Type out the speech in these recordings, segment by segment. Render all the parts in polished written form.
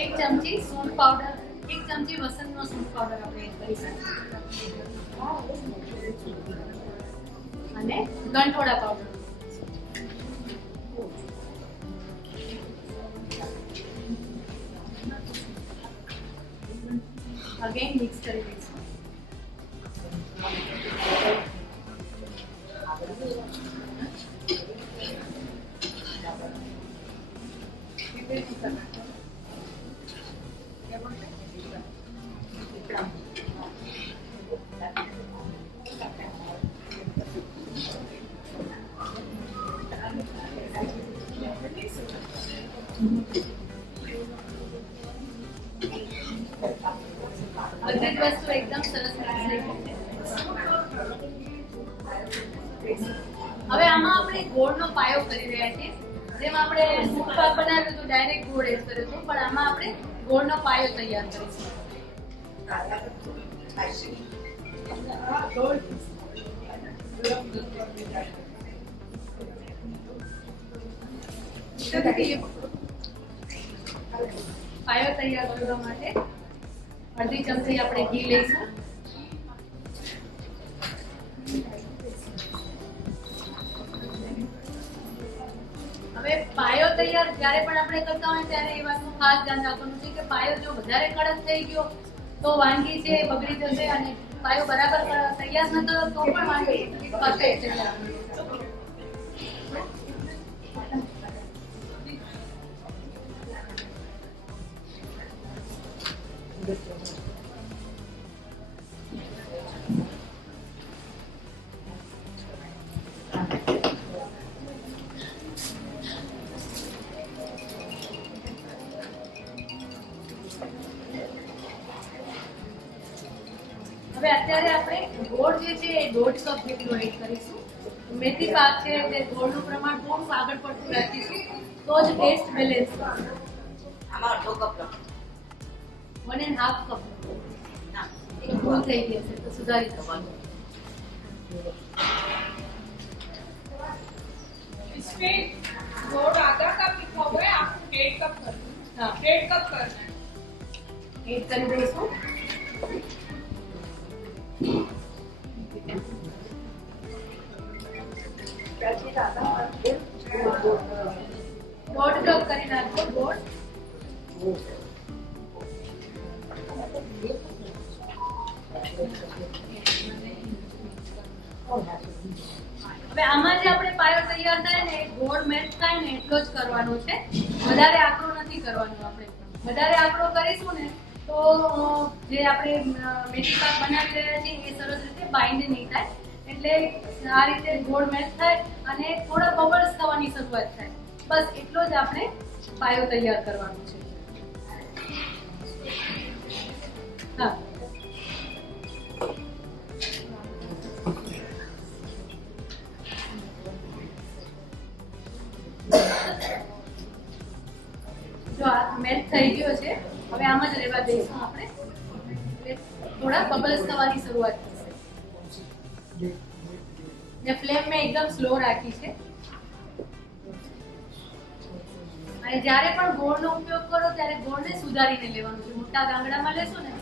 एक चमची सूंठ पाउडर, एक चमची वसंतનો सूंठ પાવડર આપણે એડ કરીશું અને ગંઠોડા પાવડર અગેન મિક્સ કરી દઈશું. બધી જ વસ્તુ એકદમ સરસ મિક્સ થઈ ગઈ છે. હવે આમાં આપણે ગોળનો પાયો કરી રહ્યા છીએ. જેમ આપણે સૂકપાક બનાવ્યું તો ડાયરેક્ટ ગોળ એડ કર્યો હતો, પણ આમાં આપણે ગોળનો પાયો તૈયાર કરીશું. પાયો તૈયાર કરવા માટે અડધી ચમચી આપણે ઘી લઈશું. હવે પાયો તૈયાર જ્યારે પણ આપણે કરતા હોય ત્યારે એ વાતનું ખાસ ધ્યાન રાખવાનું છે કે પાયો જો વધારે કડક થઈ ગયો તો વાનગી છે બગડી જશે, અને પાયો બરાબર તૈયાર ન થયો તો પણ વાનગી પરફેક્ટ તૈયાર થશે. હવે અત્યારે આપણે ગોળ જે છે એ 1.5 કપ જેટલો એડ કરીશું. મેથી પાક છે એટલે ગોળનું પ્રમાણ થોડું આગળ પડતું રાખીશું તો જ ટેસ્ટ બેલેન્સ થશે. આમાં 1/2 કપ 1.5 કપ ના એક ભૂલ થઈ ગઈ છે તો સુધારી દેવાનું. इसमें गुड़ आधा कप लिखा हुआ है, आपको 1.5 कप करना है. हाँ 1.5 कप करना है. એડ કરી દઈશું. દોઢ કપ કરી નાખો ગોળ. હવે આમાં જે આપણે પાયો તૈયાર થાય ને ગોળ મેલ્ટ થાય ને એટલો જ કરવાનો છે, વધારે આકરો નથી કરવાનો. આપણે વધારે આકરો કરીશું ને તો જે આપણે મેથી પાક બનાવી રહ્યા છીએ એ સરસ રીતે બાઇન્ડ નહીં થાય. એટલે આ રીતે ગોળ મેલ્ટ થાય અને થોડા બબલ્સ થવાની શરૂઆત થાય, બસ એટલો જ આપણે પાયો તૈયાર કરવાનો છે. હા જો આ મેલ્ટ થઈ ગયો છે, હવે આમ જ રહેવા દઈશું આપણે. થોડા બબલ્સ થવાની શરૂઆત થશે. ને ફ્લેમ મેં એકદમ સ્લો રાખી છે. અને જ્યારે પણ ગોળનો ઉપયોગ કરો ત્યારે ગોળને સુધારીને લેવાનું છે. મોટા ગાંગડામાં લેશો ને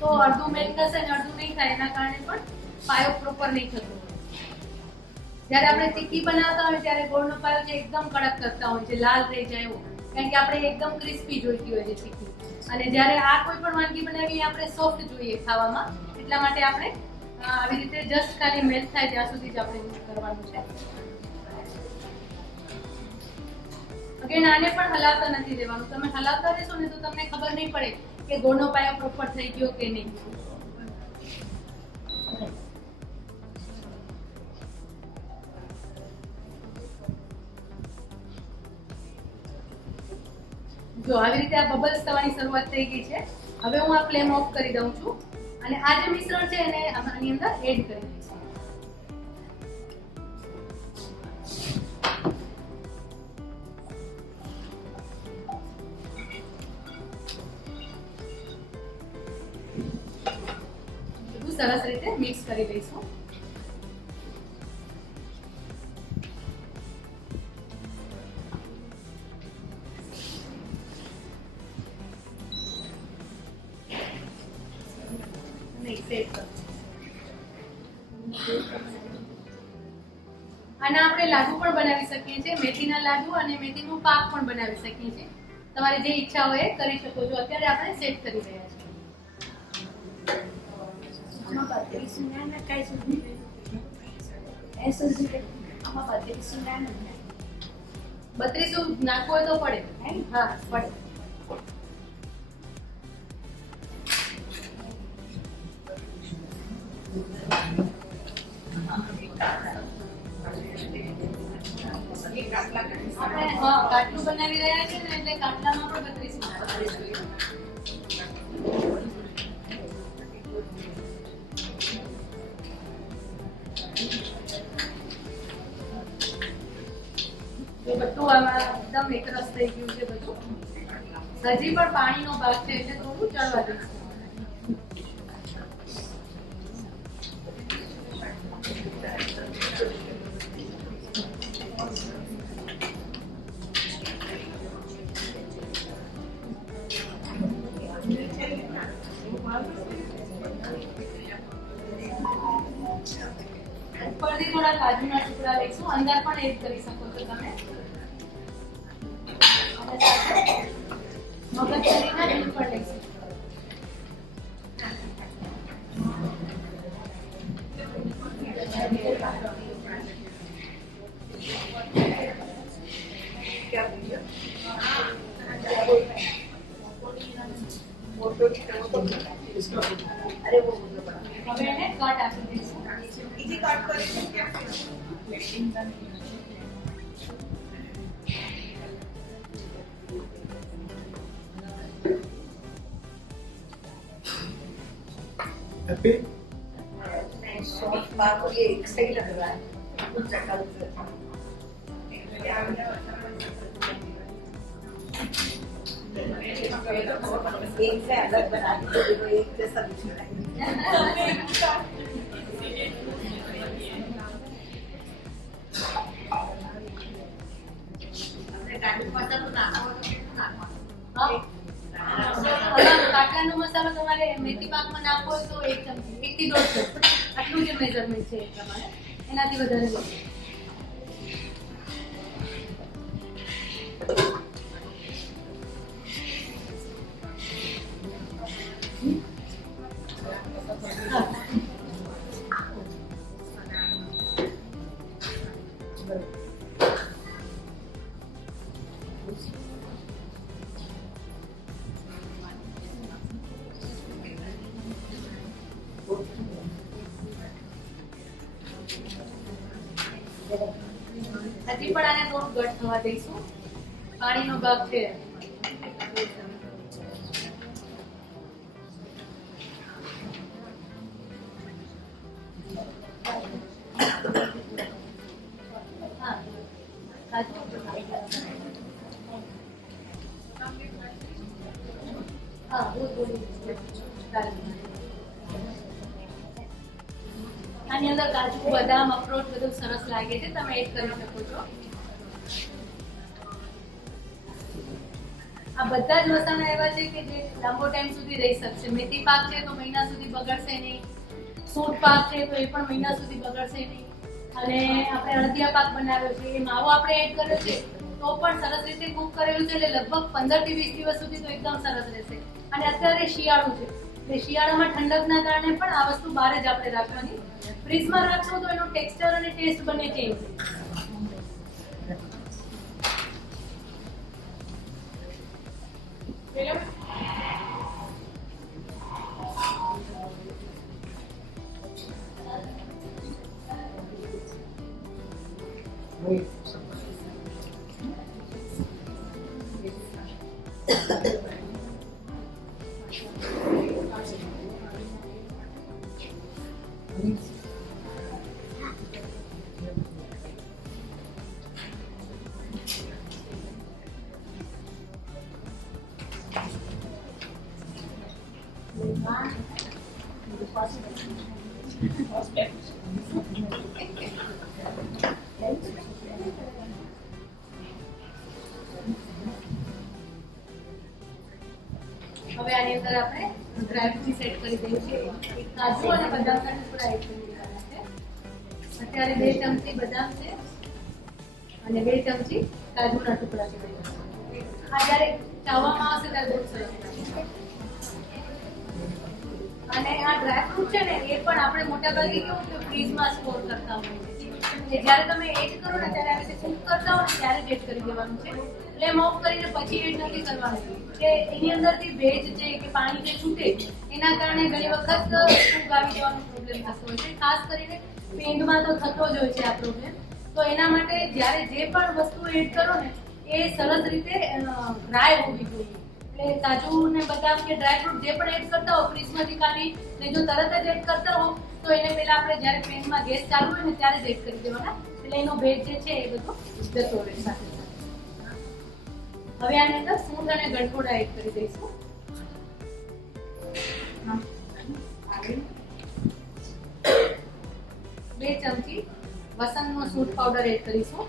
તો અડધું મેલ્ટ થશે ને અડધું નહીં થાય, એના કારણે પણ પાયો પ્રોપર નહીં થતો. જ્યારે આપણે ચીક્કી બનાવતા હોય ત્યારે ગોળનો પાયો છે એકદમ કડક કરતા હોય છે, લાલ થઈ જાય એવો, કારણ કે આપણે એકદમ ક્રિસ્પી જોઈતી હોય છે ચીક્કી. અને જ્યારે આ કોઈ પણ વાનગી બનાવીએ આપણે સોફ્ટ જોઈએ ખાવામાં, એટલા માટે આપણે આવી રીતે જસ્ટ ખાલી મેલ્ટ થાય ત્યાં સુધી જ આપણે યુઝ કરવાનું છે. અગેન આને પણ હલાવતા નથી રહેવાનું. તમે હલાવતા રહેશો ને તો તમને ખબર નહીં પડે કે ગોળનો પાયો પ્રોપર થઈ ગયો કે નહીં. જો આવી રીતે આ બબલ્સ થવાની શરૂઆત થઈ ગઈ છે. હવે હું આ ફ્લેમ ઓફ કરી દઉં છું અને આ જે મિશ્રણ છે એને આની અંદર એડ કરી દઈશ. બધું સરસ રીતે મિક્સ કરી દઈશું. આના આપણે લાડુ પણ બનાવી શકીએ છીએ, મેથીના લાડુ અને મેથીનું પાક પણ બનાવી શકીએ છીએ. તમારી જે ઈચ્છા હોય એ કરી શકો છો. અત્યારે આપણે સેટ કરી રહ્યા છીએ. બત્રીસું નાખવું હોય તો પડે. હા પડે. આપણે કાટલું બનાવી રહ્યા છે ને એટલે કાટલામાં પણ 32 નાખવાનું. બધું આમાં એકદમ એકરસ થઈ ગયું છે બધું. હજી પણ પાણીનો ભાગ છે એટલે થોડું ચડવા દઈશું. ઉપરથી થોડા કાજુના ટુકડા લઈશું, અંદર પણ એડ કરી શકો છો તમે. અને સાથે મગજતરીના બીજ પણ લઈશું. હવે એને કટ આપી દઈશું. બીજી કટ કરી Happy? सॉफ्ट बार को ये एक सही लग रहा है कुछ चटल से एक से अलग बना के तो एक जैसा दिखना है. કાટલાનો મસાલો તમારે મેથી પાકમાં નાખવો હોય તો 1 ચમચી, 1 થી 1.5 ચમચી આટલું જે મેઝરમેન્ટ છે એ પ્રમાણે, એનાથી વધારે નહીં. હજી પણ આને થોડું ઘટ થવા દઈશું. પાણીનો ભાગ છે. આની અંદર કાજુ, બદામ, અખરોટ બધું સરસ લાગે છે, તમે એડ કરી શકો છો. આ બધા જ મસાલા એવા છે કે જે લાંબો ટાઈમ સુધી રહી શકશે. મેથી પાક છે તો મહિના સુધી બગડશે નહીં. સૂંઠ પાક છે તો એ પણ મહિના સુધી બગડશે નહીં. અને આપણે અડદિયા પાક બનાવ્યો છે, એ માવો આપણે એડ કર્યો છે તો પણ સરસ રીતે કૂક કરેલું છે, એટલે લગભગ 15 થી 20 દિવસ સુધી તો એકદમ સરસ રહેશે. અને અત્યારે શિયાળું છે, એટલે શિયાળામાં ઠંડકના કારણે પણ આ વસ્તુ બહાર જ આપણે રાખવાની. ફ્રીજમાં રાખશો તો એનો ટેક્સચર અને ટેસ્ટ બંને ચેન્જ થશે. હવે આની અંદર આપણે ડ્રાયફ્રૂટ સેટ કરી દઈએ છીએ. એક કાજુ અને બદામના ટુકડા એડ કરી દેવાના છે. અત્યારે 2 ચમચી બદામ છે અને 2 ચમચી કાજુના ટુકડા છે. આ જ્યારે ચાવવામાં આવશે ત્યારે બહુ સરસ લાગશે. અને આ ડ્રાયફ્રૂટ છે ને એ પણ આપણે મોટાભાગે કેવું કે ફ્રીજમાં સ્ટોર કરતા હોઈએ છીએ. એટલે જ્યારે તમે એડ કરો ને ત્યારે આવી રીતે કૂક કરતા હો ને ત્યારે જ એડ કરી દેવાનું છે. ફ્લેમ ઓફ કરીને પછી એડ નથી કરવાનું, કે એની અંદરથી ભેજ છે કે પાણી જે છૂટે એના કારણે ઘણી વખત ફૂગ આવી જવાનો પ્રોબ્લેમ થતો હોય છે. ખાસ કરીને પેંડમાં તો થતો જ હોય છે આ પ્રોબ્લેમ. તો એના માટે જ્યારે જે પણ વસ્તુ એડ કરો ને એ સરસ રીતે ડ્રાય હોવી જોઈએ. એટલે કાજુ ને બદામ કે ડ્રાયફ્રૂટ જે પણ એડ કરતા હો ફ્રીજમાંથી કાઢી ને જો તરત જ એડ કરતા હો તો એને પહેલા આપણે જ્યારે પેનમાં ગેસ ચાલુ હોય ને ત્યારે જ એડ કરી દેવાના, એટલે એનો ભેજ જે છે એ બધો જતો રહે સાથે. હવે આની અંદર સૂંઠ અને ગળથોડા એડ કરી દઈશું. 2 ચમચી વસંતનો સૂંઠ પાવડર એડ કરીશું.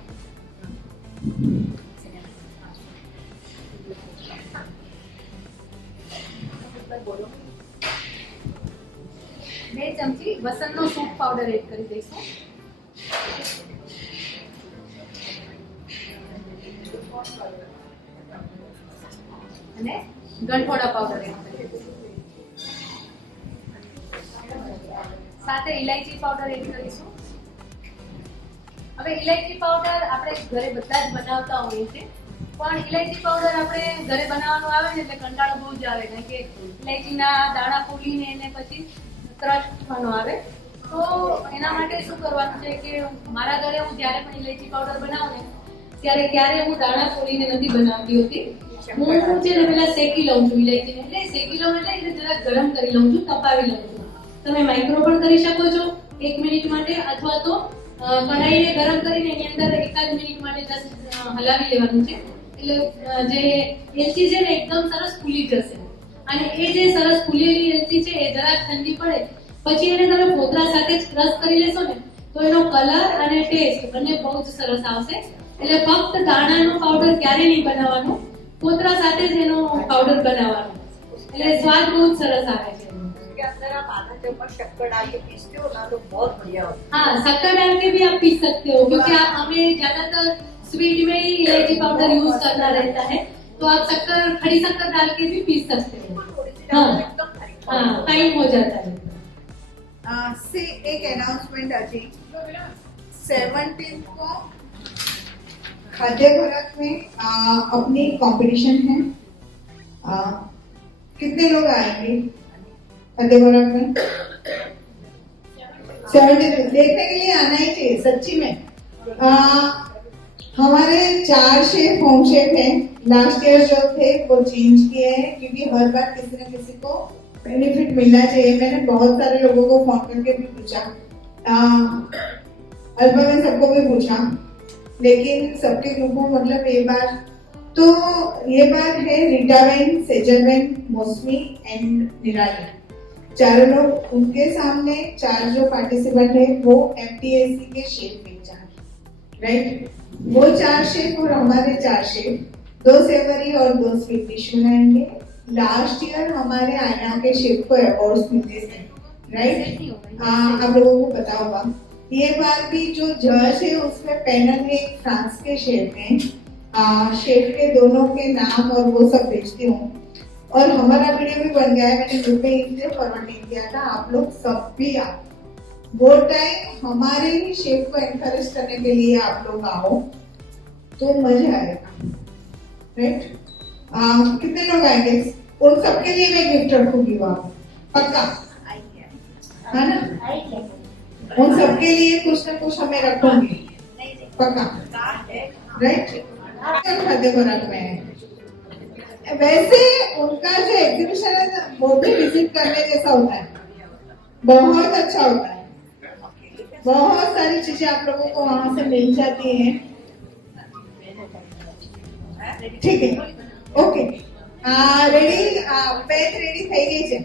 2 ચમચી વસંતનો સૂંઠ પાવડર એડ કરી દઈશું. અને ગળથોડા પાવડર એડ કરીશું. સાથે ઇલાયચી પાવડર એડ કરીશું. હવે ઇલાયચી પાવડર આપણે ઘરે બધા જ બનાવતા હોઈએ છીએ, પણ ઇલાયચી પાવડર આપણે ઘરે બનાવવાનું આવે ને એટલે કંટાળો બહુ જ આવે, કારણ કે ઇલાયચીના દાણા ફોલીને એને પછી ક્રશ કરવાનો આવે. તો એના માટે શું કરવાનું છે કે મારા ઘરે હું જ્યારે પણ ઇલાયચી પાવડર બનાવું ને ત્યારે ક્યારે હું દાણા ફોલીને નથી બનાવતી હોતી. હું છે ને પેલા શેકી લઉં છું ઇલાયચીને, એટલે શેકી લઉં એટલે જરા ગરમ કરી લઉં છું, તપાવી લઉં છું. તમે માઇક્રો પણ કરી શકો છો 1 મિનિટ માટે, અથવા તો કઢાઈને ગરમ કરીને એની અંદર 1 મિનિટ માટે જસ્ટ હલાવી લેવાનું છે. એટલે જે એલચી છે ને એકદમ સરસ ફૂલી જશે. અને એ જે સરસ ફૂલેલી એલચી છે એ જરાક ઠંડી પડે પછી એને તમે ફોતરા સાથે જ ક્રશ કરી લેશો ને તો એનો કલર અને ટેસ્ટ બંને બહુ જ સરસ આવશે. એટલે ફક્ત દાણાનો પાવડર ક્યારે નહીં બનાવવાનો, ફોતરા સાથે જ એનો પાવડર બનાવવાનો, એટલે સ્વાદ બહુ જ સરસ આવે છે. अंदर आप आधा चम्मच शक्कर डाल के पीसते हो ना तो बहुत बढ़िया होता है। हाँ, शक्कर डाल के भी आप पीस सकते हो, क्योंकि हमें ज्यादातर स्वीट में ही इलायची पाउडर यूज करना रहता है, तो आप शक्कर खड़ी शक्कर डाल के भी पीस सकते हो. हाँ, हाँ, फाइन हो जाता है. से एक अनाउंसमेंट अजी 17 को खाद्य खुराक में अपनी कंपटीशन है. कितने लोग आएंगे खाद्य खुराक में? 70 देखने के लिए आना ही चाहिए सच्ची में. हमारे 4 शेफ होम शेफ हैं. लास्ट ईयर जो थे वो चेंज किए हैं क्योंकि हर बार किसी न किसी को बेनिफिट मिलना चाहिए. मैंने बहुत सारे लोगों को फोन करके भी पूछा, अल्पा में सबको भी पूछा, लेकिन सबके ग्रुपों मतलब ये बात है रीटाबेन, सेजलबेन, मौसमी एंड निराली. 4 लोग, उनके सामने 4 जो पार्टिसिपेंट है वो FTSC के शेफ इंचार्ज, राइट. वो 4 शेफ और हमारे 4 शेफ 2 सेवरी और 2 स्वीट डिश बनाएंगे. लास्ट ईयर हमारे आयना के शेफ को अवार्ड्स मिले थे, राइट. आप लोगों को पता होगा. ये बार भी जो जज है उसमें पैनल में एक फ्रांस के शेफ हैं, शेफ के दोनों के नाम और वो सब भेजती हूँ। और हमारा वीडियो भी बन गया है, मैंने ग्रुप में इसलिए फॉरवर्ड नहीं किया था, आप लोग सब भी आओ। वो टाइम हमारे ही शेफ को एनकरेज करने के लिए आप लोग आओ तो मजा आएगा, राइट? कितने लोग आएंगे? उन सबके लिए मैं गिफ्ट रखूंगी वहाँ, पक्का है ना? उन सबके लिए कुछ ना कुछ हमें रखूंगी, पक्का, राइट? खाद्य खुराक में है। वैसे उनका जो एग्जीबिशन है ना, वो भी विजिट करने जैसा होता है, बहुत अच्छा होता है। बहुत सारी चीजें आप लोगों को वहां से मिल जाती हैं। ठीक है, ओके, रेडी? बेथ रेडी થઈ ગઈ છે,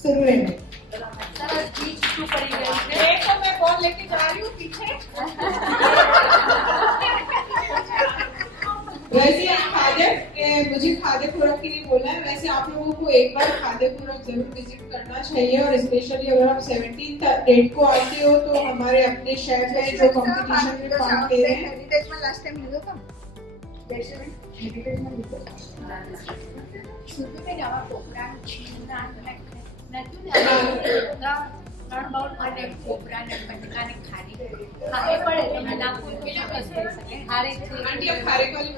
शुरू રહેને। સરસ બીજ શું પડી ગયું છે? ये तो मैं बॉल लेके जा रही हूँ पीछे। वैसे मुझे खाद्य खुराक के लिए बोला है, वैसे आप लोगों को एक बार खाद्य खुराक जरूर विजिट करना चाहिए। और स्पेशली अगर आप 17 डेट को आते हो तो हमारे अपने शेफ है जो कंपटीशन में पार्ट ले रहे हैं। हेरिटेज में लास्ट टाइम લીધો તો हेरिटेज में લીધો સુધી મેં આવા પ્રોગ્રામ છીના નતું ને ત્રણ બાઉલ માટે કોબરા ને બટકા ને ખારી ખારે પડે તમે નાખો તો ચોક્કસ થઈ શકે. ખારે છે आंटी अब खारे वाली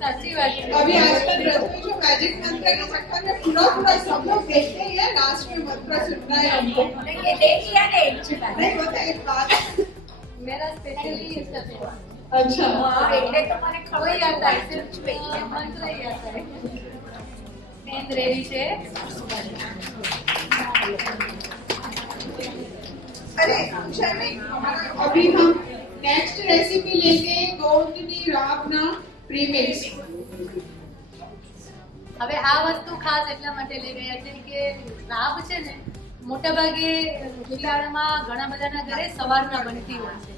સાચી વાત છે. अभी आजकल रसोई जो मैजिक मंत्र के चक्कर में पूरा सब लोग देखते ही है, लास्ट में मंत्र सुनना है हमको। नहीं होता एक बात। मेरा स्पेशली इसका है. अच्छा, वही आता है सिर्फ मंत्र ही आता है. पेन रेडी છે. अरे शर्मी, अभी हम नेक्स्ट रेसिपी लेंगे गोंदनी राबना प्रीमिक्स। હવે આ વસ્તુ ખાસ એટલા માટે લઈ ગયા છે કે રાબ છે ને મોટા ભાગે શિયાળામાં ઘણા બધાના ઘરે સવારના બનતી હોય છે.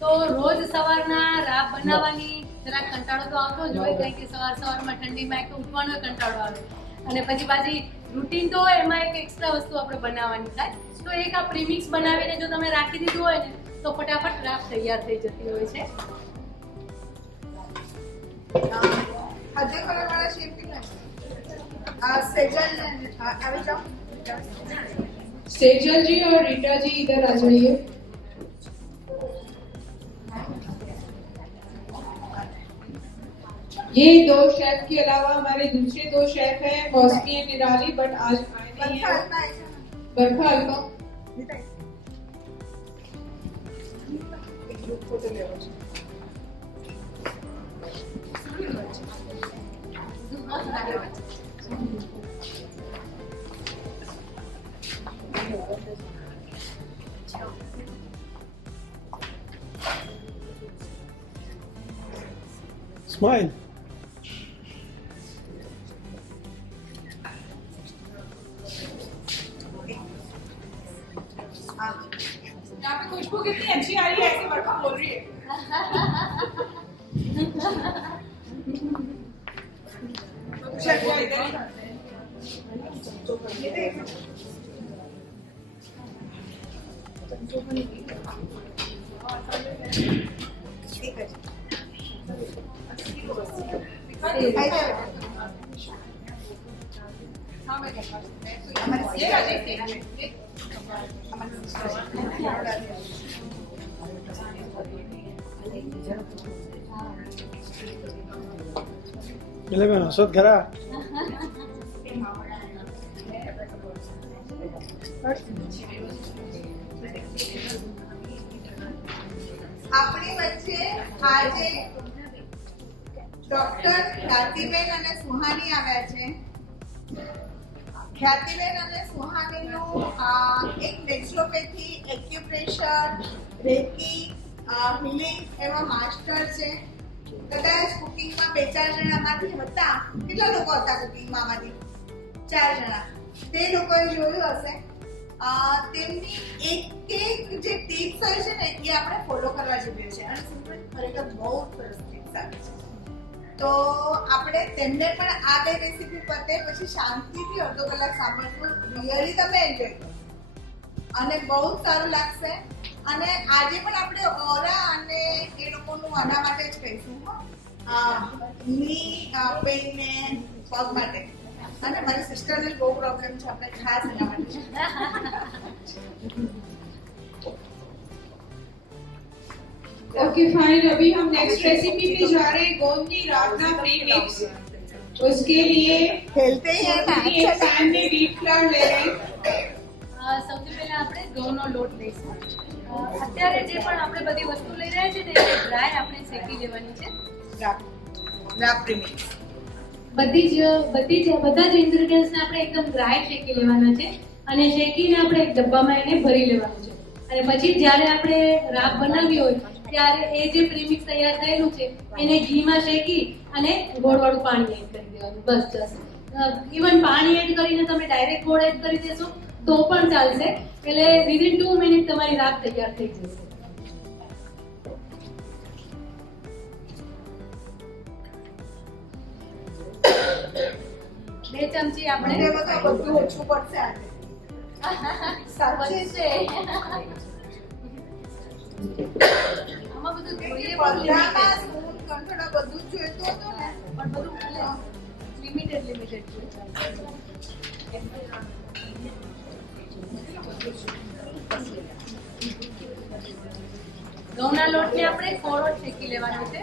તો રોજ સવારના રાબ બનાવવાની જરાક કંટાળો તો આવતો જ હોય, કારણ કે સવારમાં ઠંડીમાં એક તો ઉઠવાનો કંટાળો આવે અને પછી પાછી રૂટીન તો હોય, એમાં એક એક્સ્ટ્રા વસ્તુ આપણે બનાવવાની થાય. તો એક આ પ્રીમિક્સ બનાવીને જો તમે રાખી દીધું હોય ને તો ફટાફટ રાબ તૈયાર થઈ જતી હોય છે. ખાદ્ય ખોરાક વાળા શેફ કેટલા સેજલ આવી જાઓ सेजल जी और रीटा जी इधर आ जाइए। ये दो शेफ के अलावा हमारे दूसरे दो शेफ हैं मौसमी और निराली, बट आज आए नहीं हैं। बरखा अलका फोटो लेવો છે Smile. यहाँ पे खुशबू कितनी अच्छी आ रही है, ऐसे बरखा बोल रही है। ठीक है हाँ मैं हमारे ये Rajesh Ile bueno, sot gara. આપણી વચ્ચે આજે ડોક્ટર ખ્યાતિબેન અને સુહાની આવ્યા છે. ખ્યાતિબેન અને સુહાનીનું એક નેચરોપેથી, એક્યુપ્રેશર, રેકી, હિલિંગ એવા માસ્ટર છે. કદાચ કુકિંગમાં 2-4 જણામાંથી હતા. કેટલા લોકો હતા કુકિંગમાં આમાંથી? 4 જણા. તે લોકોએ જોયું હશે. તેમની એક જે ટિપ્સ હોય છે ને એ આપણે ફોલો કરવા જેવી છે અને સિમ્પલ ખરેખર બહુ સરસ ટિપ્સ આપી છે. તો આપણે તેમને પણ આ બે રેસીપી પતે પછી શાંતિથી અડધો કલાક સાંભળશું. રિયલી તમે એન્જોય કરો અને બહુ સારું લાગશે. અને આજે પણ આપણે ઓરા અને એ લોકોનું આના માટે જ કહીશું, ની પેઇન ને પગ માટે. અને મારી સિસ્ટરને બહુ પ્રોબ્લેમ છે, આપણે ખાસ એના માટે. ओके फाइन, अभी हम नेक्स्ट रेसिपी पे जा रहे हैं गोंदी राबना प्री मिक्स. उसके लिए खेलते ही है ना. एक पैन में व्हीट फ्लावर ले रहे हैं. સૌથી પહેલા આપણે ઘઉંનો લોટ લઈશું. અત્યારે જે પણ આપણે બધી વસ્તુ લઈ રહ્યા છીએ ને એ ડ્રાય આપણે શેકી લેવાની છે. રાબ પ્રીમિક્સ બધા જ ઇન્ગ્રેડિયન્ટ્સને આપણે એકદમ ડ્રાય શેકી લેવાના છે અને શેકીને આપણે એક ડબ્બામાં એને ભરી લેવાનું છે. અને પછી જ્યારે આપણે રાબ બનાવી હોય ત્યારે એ જે પ્રીમિક્સ તૈયાર થયેલું છે એને ઘીમાં શેકી અને ગોળવાળું પાણી એડ કરી દેવાનું. બસ જસ્ટ ઇવન પાણી એડ કરીને તમે ડાયરેક્ટ ગોળ એડ કરી દેશો તો પણ ચાલશે. એટલે વિધિન 2 મિનિટ તમારી રાબ તૈયાર થઈ જશે. 2 ચમચી આપણે એમાં તો બધું ઓછું પડશે આજે. સાચે છે. આમાં બધું જોઈએ બધામાં સ્પૂન કંઠોડા બધું જ જોઈતું હતું ને, પણ બધું લિમિટેડ જોઈએ. ઘઉંના લોટને આપણે કોરો શેકી લેવાનો છે.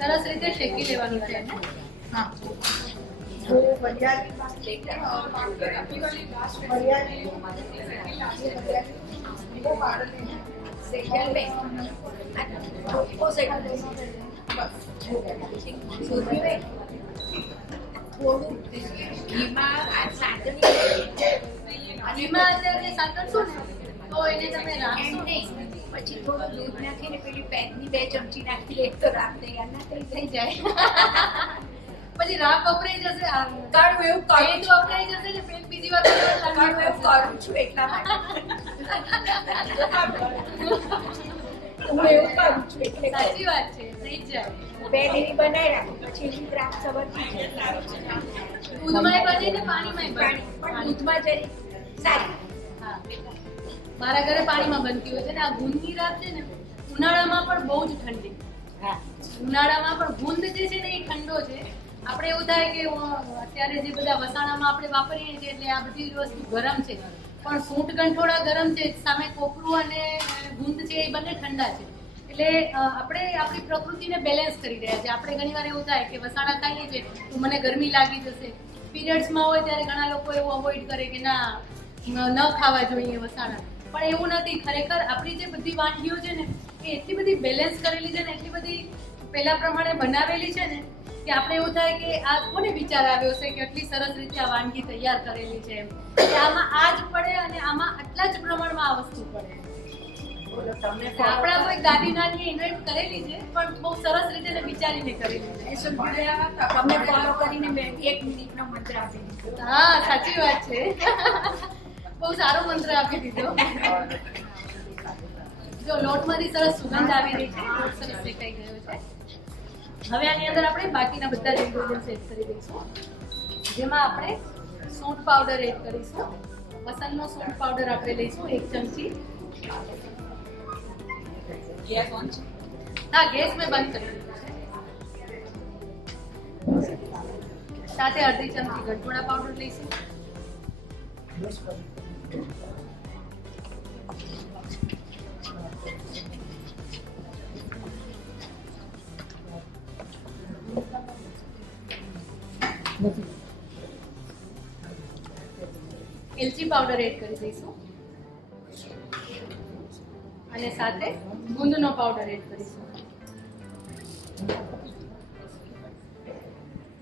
સરસ રીતે શેકી લેવાનું છે. હા, તો વરિયાળીમાં બહુ પાડે ઘીમાં અત્યારે સાંકળશું ને તો એને તમે રાખશો પછી થોડું દૂધ નાખીને પેલી પેનની 2 ચમચી નાખી લે તો રાબ તૈયાર ના થઈ જાય. પછી રાબ વપરાઈ જશે. કાઢું એવું પેન વપરાઈ જશે ને પેન બીજી વાર કાઢું એવું કરું છું એટલા માટે હું એવું કરું છું એટલે સાચી વાત છે, થઈ જ જાય. 2 દિન બનાવી રાખું પછી એની રાબ સબર થઈ જાય. દૂધમાંય બને ને પાણીમાંય બને. પણ દૂધમાં જરી સારી. હા, મારા ઘરે પાણીમાં બનતી હોય છે ને આ ગુંદની રાબ છે ને ઉનાળામાં પણ બહુ જ ઠંડી. ઉનાળામાં પણ ગુંદ જે છે ને એ ઠંડો છે. આપણે એવું થાય કે અત્યારે જે બધા વસાણામાં આપણે વાપરીએ છીએ એટલે આ બધી વસ્તુ ગરમ છે, પણ સૂંઠ ગંઠોડા ગરમ છે, સામે કોપરું અને ગુંદ છે એ બંને ઠંડા છે. એટલે આપણે આપણી પ્રકૃતિને બેલેન્સ કરી રહ્યા છીએ. આપણે ઘણીવાર એવું થાય કે વસાણા ખાઈએ છીએ તો મને ગરમી લાગી જશે. પીરિયડ્સમાં હોય ત્યારે ઘણા લોકો એવું અવોઇડ કરે કે ના ન ખાવા જોઈએ વસાણા, પણ એવું નથી. ખરેખર આપણી જે બધી વાનગીઓ છે ને એ એટલી બધી બેલેન્સ કરેલી છે ને, એટલી બધી પેલા પ્રમાણે બનાવેલી છે ને કે આપણે એવું થાય કે આ કોને વિચાર આવ્યો છે કે આટલી સરસ રીતે આ વાનગી તૈયાર કરેલી છે કે આમાં આ જ પડે અને આમાં આટલા જ પ્રમાણમાં આ વસ્તુ પડે. આપણા કોઈ દાદી નાની ઇન્વેન્ટ કરેલી છે પણ બહુ સરસ રીતે વિચારીને કરેલી છે. તમને ફોલો કરીને મેં 1 મિનિટનો મંત્ર આપી દીધો. હા, સાચી વાત છે. બહુ સારો મંત્ર આપી દીધો. જો લોટમાંથી સરસ સુગંધ આવી રહી છે, લોટ સરસ શેકાઈ ગયો છે. હવે આની અંદર આપણે બાકીના બધા જ ઇન્ગ્રેડિયન્ટ્સ એડ કરી દઈશું. જેમાં આપણે સૂંઠ પાવડર એડ કરીશું. વસંતનો સૂંઠ પાવડર આપણે લઈશું 1 ચમચી. હા, ગેસ મેં બંધ કરી દીધો છે. સાથે અડધી ચમચી ગંઠોડા પાવડર લઈશું. એલચી પાવડર એડ કરી દઈશું અને સાથે ગુંદનો પાવડર એડ કરીશું.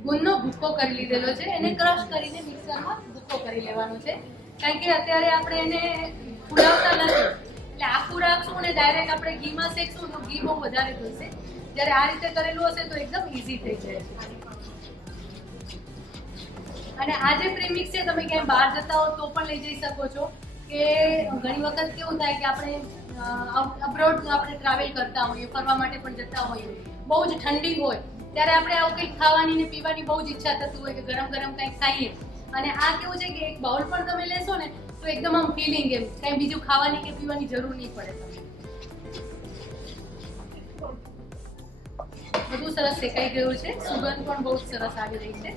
ગુંદનો ભૂકો કરી લીધેલો છે, એને ક્રશ કરીને મિક્સરમાં ભૂકો કરી લેવાનો છે, કારણ કે અત્યારે આપણે એને ફૂલાવતા નથી, એટલે આખું રાખશું અને ડાયરેક્ટ આપણે ઘીમાં શેકશું તો ઘી બહુ વધારે થશે. જ્યારે આ રીતે કરેલું હશે તો એકદમ ઇઝી થઈ જાય છે. અને આ જે પ્રીમિક્સ છે તમે ક્યાંય બહાર જતા હો તો પણ લઈ જઈ શકો છો, કે ઘણી વખત કેવું થાય કે આપણે અબ્રોડ આપણે ટ્રાવેલ કરતા હોઈએ, ફરવા માટે પણ જતા હોઈએ, બહુ જ ઠંડી હોય ત્યારે આપણે આવું કંઈક ખાવાની ને પીવાની બહુ જ ઈચ્છા થતી હોય કે ગરમ ગરમ કંઈક ખાઈએ, અને આ કેવું છે કે એક બાઉલ પણ તમે લેશો ને તો એકદમ આમ ફિલિંગ એમ કંઈ બીજું ખાવાની કે પીવાની જરૂર નહીં પડે તમને. બધું સરસ શેકાઈ ગયું છે, સુગંધ પણ બહુ સરસ આવી રહી છે.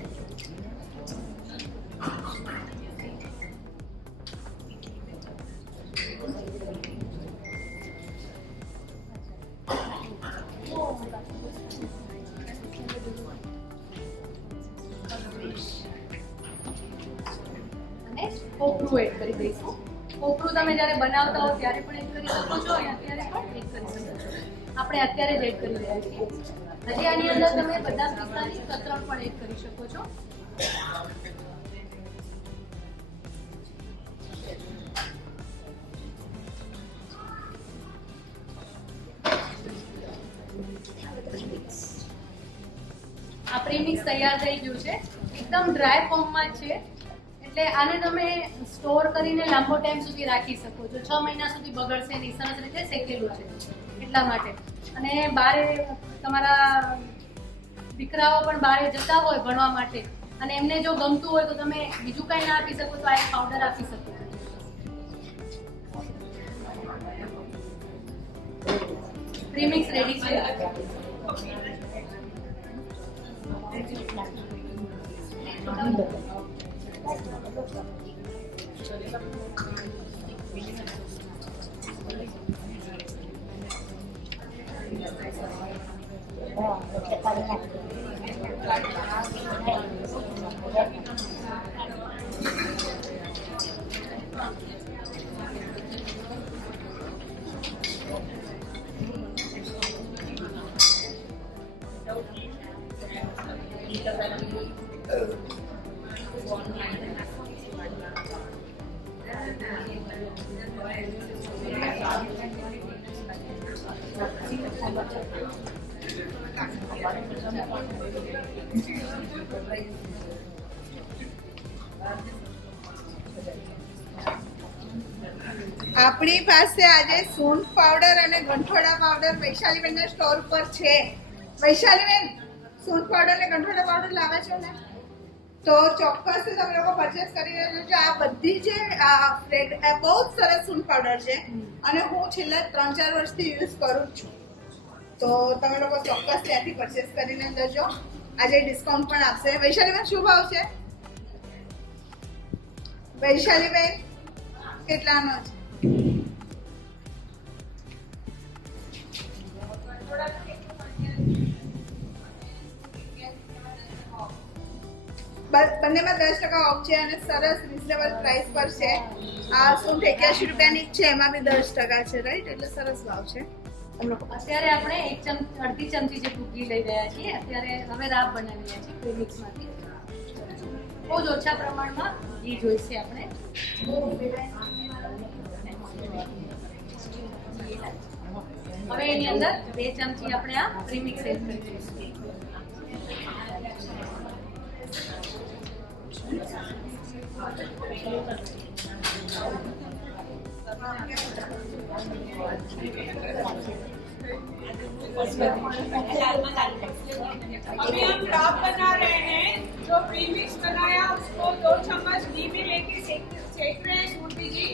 અને કોપરું એડ કરી દઈશું. કોપરું તમે જ્યારે બનાવતા હો ત્યારે પણ એડ કરી શકો છો અને અત્યારે પણ એડ કરી શકો છો. આપણે અત્યારે જ એડ કરી રહ્યા છીએ. હજી આની અંદર તમે બદામ પિસ્તાની કતરણ પણ એડ કરી શકો છો. આ પ્રીમિક્સ તૈયાર થઈ ગયું છે, એકદમ ડ્રાય ફોર્મમાં છે, એટલે આને તમે સ્ટોર કરીને લાંબો ટાઈમ સુધી રાખી શકો છો. 6 મહિના સુધી બગડશે નહીં, સરસ રીતે શેકેલું છે એટલા માટે. અને બારે તમારા દીકરાઓ પણ બારે જતા હોય ભણવા માટે અને એમને જો ગમતું હોય તો તમે બીજું કાંઈ ના આપી શકો તો આ એક પાવડર આપી શકો છો. પ્રીમિક્સ રેડી છે. આપણી પાસે આજે સૂંઠ પાવડર અને ગંઠોડા પાવડર વૈશાલીબેનના સ્ટોર પર છે. વૈશાલીબેન, સૂંઠ પાવડર અને ગંઠોડા પાવડર લાવે છો ને, તો ચોક્કસથી તમે લોકો પરચેસ કરી લેજો. આ બધી જે બહુ જ સરસ સૂંઠ પાવડર છે અને હું છેલ્લા 3-4 વર્ષથી યુઝ કરું જ છું, તો તમે લોકો ચોક્કસ ત્યાંથી પરચેસ કરીને જજો. આજે ડિસ્કાઉન્ટ પણ આપશે. વૈશાલીબેન શું ભાવ છે? વૈશાલીબેન કેટલાનો છે? બંનેમાં 10% ઓફ છે અને સરસ રિઝનેબલ પ્રાઇસ પર છે. આ સૂંઠ 81 રૂપિયાની જ છે, એમાં બી 10% છે, રાઈટ? એટલે સરસ ભાવ છે. અત્યારે આપણે અડધી ચમચી જેટલું ઘી લઈ રહ્યા છીએ. અત્યારે હવે રાબ બનાવી રહ્યા છીએ પ્રીમિક્સમાંથી. બહુ જ ઓછા પ્રમાણમાં ઘી જોઈશે આપણે. હવે એની અંદર 2 ચમચી આપણે આ પ્રીમિક્સ એડ કરી દઈશું. अभी हम राब बना रहे हैं, जो प्रीमिक्स बनाया उसको 2 चम्मच घी में लेके सेक रहे हैं सूटी जी.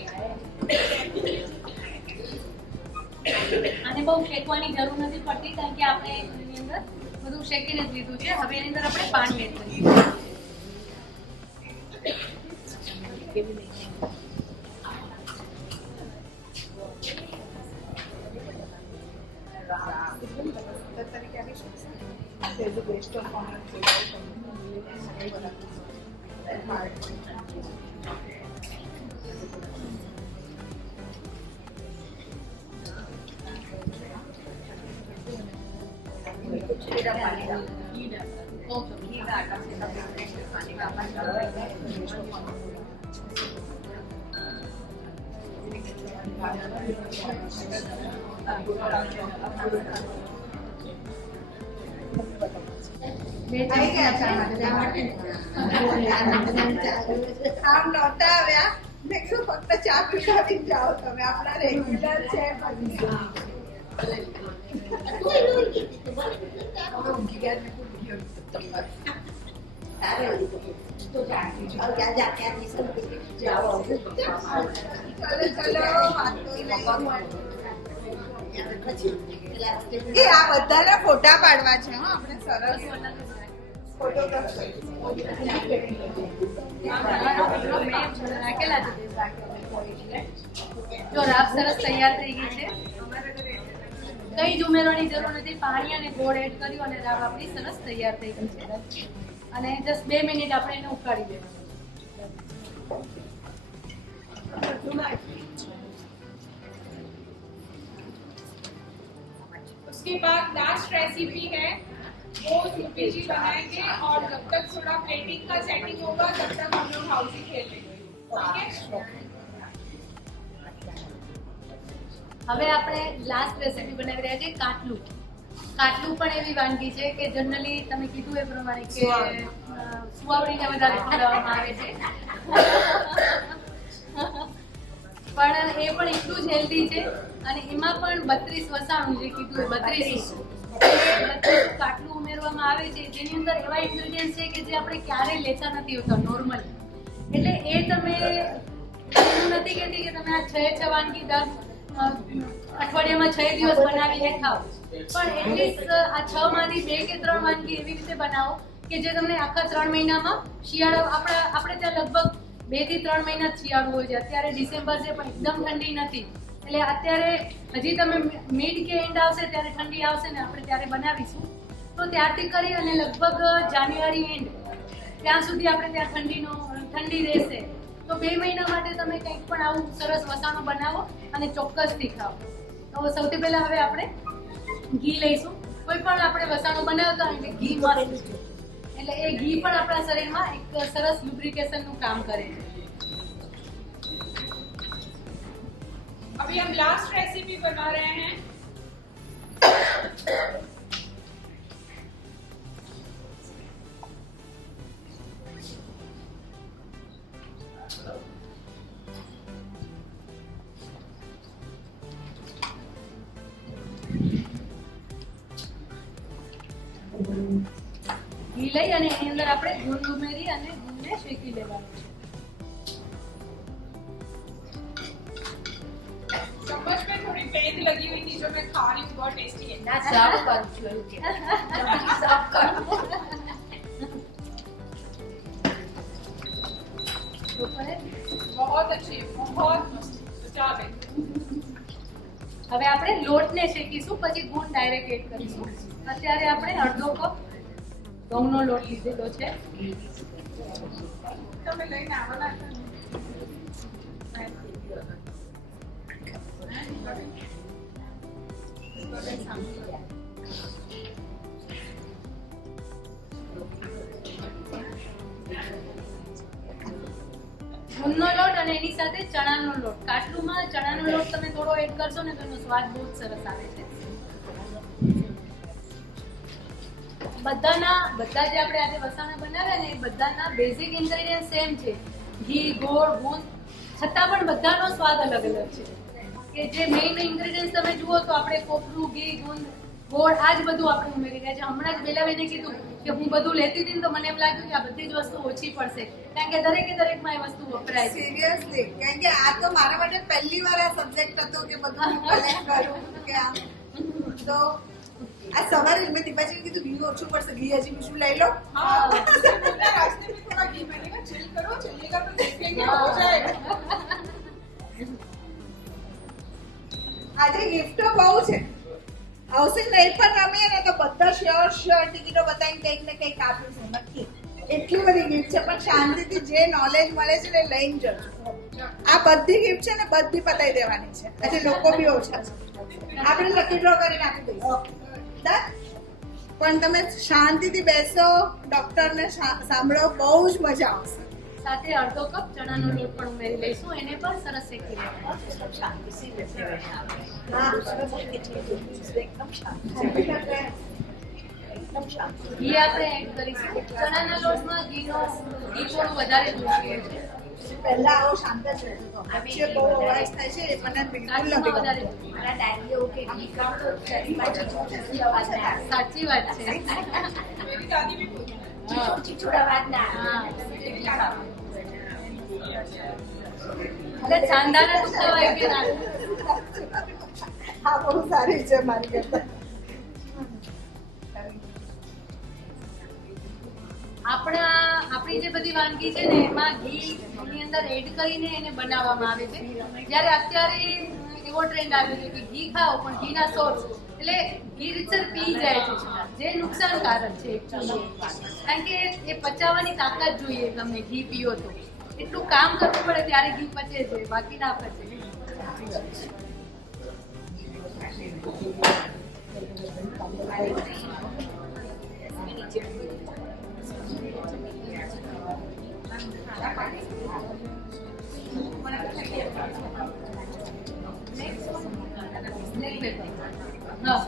આને બહુ શેકવાની જરૂર નથી પડતી, કારણ કે આપણે એની અંદર બધું શેકીને જ લીધું છે. હવે એની અંદર આપણે પાણી એડ કરીશું. આવી ગયા આમ નહોતા આવ્યા મેં કીધું ફક્ત ચા પીવડાવી જાઓ તમે આપણા રેગ્યુલર છે એ આ બધાના ફોટા પાડવા છે હા આપણે સરસ ફોટો રાખેલા છે જો રાબ સરસ તૈયાર થઈ ગઈ છે. કઈ જ ઉમેરવાની જરૂર નથી. પાણી અને ગોળ એડ કર્યું અને રાબ આપણી સરસ તૈયાર થઈ ગઈ છે. અને જસ્ટ 2 મિનિટ આપણે એને ઉકાળી દેવાનું. उसके बाद लास्ट रेसिपी है वो यूपी जी बनाएंगे और जब तक थोड़ा प्लेटिंग का सेटिंग होगा तब तक हम लोग हाउसी खेलेंगे ठीक है. હવે આપણે લાસ્ટ રેસીપી બનાવી રહ્યા છીએ કાટલું. કાટલું પણ એવી વાનગી છે કે જનરલી તમે કીધું એ પ્રમાણે કે સુવાવડીને વધારે ખવડાવવામાં આવે છે પણ એ પણ એટલું જ હેલ્ધી છે અને એમાં પણ 32 વસાણું જે કીધું એ 32 કાટલું ઉમેરવામાં આવે છે જેની અંદર એવા ઇન્ગ્રેડિયન્ટ છે કે જે આપણે ક્યારેય લેતા નથી હોતા નોર્મલી. એટલે એ તમે એવું નથી કહેતી કે તમે આ 6 વાનગી અઠવાડિયામાં 6 દિવસ બનાવીને ખાઓ, પણ એટલીસ્ટ આ 6 માંથી 2 કે 3 વાનગી એવી રીતે બનાવો કે જે તમને આખા 3 મહિનામાં શિયાળો આપણે ત્યાં લગભગ 2 થી 3 મહિના શિયાળો હોય છે. અત્યારે ડિસેમ્બર છે પણ એકદમ ઠંડી નથી એટલે અત્યારે હજી તમે મિડ કે એન્ડ આવશે ત્યારે ઠંડી આવશે ને આપણે ત્યારે બનાવીશું તો ત્યારથી કરી અને લગભગ જાન્યુઆરી એન્ડ ત્યાં સુધી આપણે ત્યાં ઠંડી રહેશે તો 2 મહિના માટે તમે કંઈક પણ આવું સરસ વસાણું બનાવો અને ચોક્કસથી ખાઓ. તો સૌથી પહેલા હવે આપણે ઘી લઈશું. કોઈ પણ આપણે વસાણું બનાવતા હોય એટલે ઘી મસ્ત એટલે એ ઘી પણ આપણા શરીરમાં એક સરસ લ્યુબ્રિકેશનનું કામ કરે છે. अभी हम लास्ट रेसिपी बना रहे हैं ઘી લઈ અને એની અંદર આપણે ગુંદ ઉમેરી અને ગુંદને શેકી લેવાનું છે. चम्मच में थोड़ी पेंट लगी हुई थी जो मैं खा रही हूँ बहुत टेस्टी है. बहुत अच्छी बहुत मस्त. ચાલે. હવે આપણે લોટને શેકીશું પછી ગુંદ ડાયરેક્ટ એડ કરીશું. અત્યારે આપણે અડધો કપ ઘઉંનો લોટ લીધેલો છે. તમે લઈને આવવાના હતા ને? ગુંદનો લોટ અને એની સાથે ચણાનો લોટ. કાટલુમાં ચણાનો લોટ તમે થોડો એડ કરશો ને તો એનો સ્વાદ બહુ જ સરસ આવે છે. બધા જે આપણે આજે વસાણા બનાવ્યા ને એ બધાના બેઝિક ઇન્ગ્રેડિયન્ટ સેમ છે. ઘી, ગોળ, ગુંદ, છતાં પણ બધાનો સ્વાદ અલગ અલગ છે. કે જે મેઇન ઇન્ગ્રેડિયન્ટ તમે જુઓ તો આપણે કોપરું, ઘી, ગુંદ, ગોળ આ જ બધું આપણે ઉમેરી રહ્યા છે. હમણાં જ બેલાબેને કીધું કે હું બધું લેતી હતી ને તો મને એમ લાગ્યું કે આ બધી જ વસ્તુ ઓછી પડશે કારણ કે દરેકમાં એ વસ્તુ વપરાય છે. સિરિયસલી કારણ કે આ તો મારા માટે પહેલી વાર આ સબ્જેક્ટ હતો કે બધું કલેક્ટ કરું કે આમ તો આ સવારે મેં દીપાજીને કીધું ઘી ઓછું પડશે, ઘી હજી બીજું લઈ લો. हाँ रास्ते में थोड़ा घी मैंने कहा चिल करो चलिएगा तो देखेंगे हो जाएगा. આજે ગિફ્ટો બહુ છે. આવશે નહીં પણ રમીએ ને તો બધા શ્યોર ટિકિટો બતાવીને કંઈક ને કંઈક આપીશું નક્કી. એટલી બધી ગિફ્ટ છે પણ શાંતિથી જે નોલેજ મળે છે ને લઈને જજો. આ બધી ગિફ્ટ છે ને બધી પતાવી દેવાની છે. આજે લોકો બી ઓછા છે. આપણે લકી ડ્રો કરીને આપી દઈશું. Done? પણ તમે શાંતિથી બેસો, ડોક્ટરને સાંભળો, બહુ જ મજા આવશે. સાથે અડધો કપ ચણાનો લોટ પણ ઉમેરી લઈશું, એને પણ સરસ શેકી લેવાનો. ઘી આપણે એડ કરીશું. ચણાના લોટમાં ઘી થોડું વધારે જોઈએ છે. પહેલા આવો શાંત જ રહેજો. વચ્ચે બહુ અવાજ થાય છે, એ મને બિલકુલ નથી વધારે ગમતું. મારા દાદીઓ કે ઘી ખાવ તો શરીરમાં ચીચું અવાજ ના આવે. સાચી વાત છે. मेरी दादी भी बोलती है ચીચું અવાજ ના આવે. હા. એટલે સાંધાના દુખતા હોય કે ના? આ બહુ સારી છે મારી કરતા. આપણી જે બધી વાનગી છે ને એમાં ઘી એની અંદર એડ કરીને એને બનાવવામાં આવે છે. જ્યારે અત્યારે એવો ટ્રેન્ડ આવ્યો છે કે ઘી ખાઓ પણ ઘીના સોર્સ, એટલે ઘી રીતસર પી જાય છે, જે નુકસાનકારક છે actually. કારણ કે એ પચાવવાની તાકાત જોઈએ. તમે ઘી પીઓ તો એટલું કામ કરવું પડે ત્યારે ઘી પચે છે, બાકી ના પચે. હા.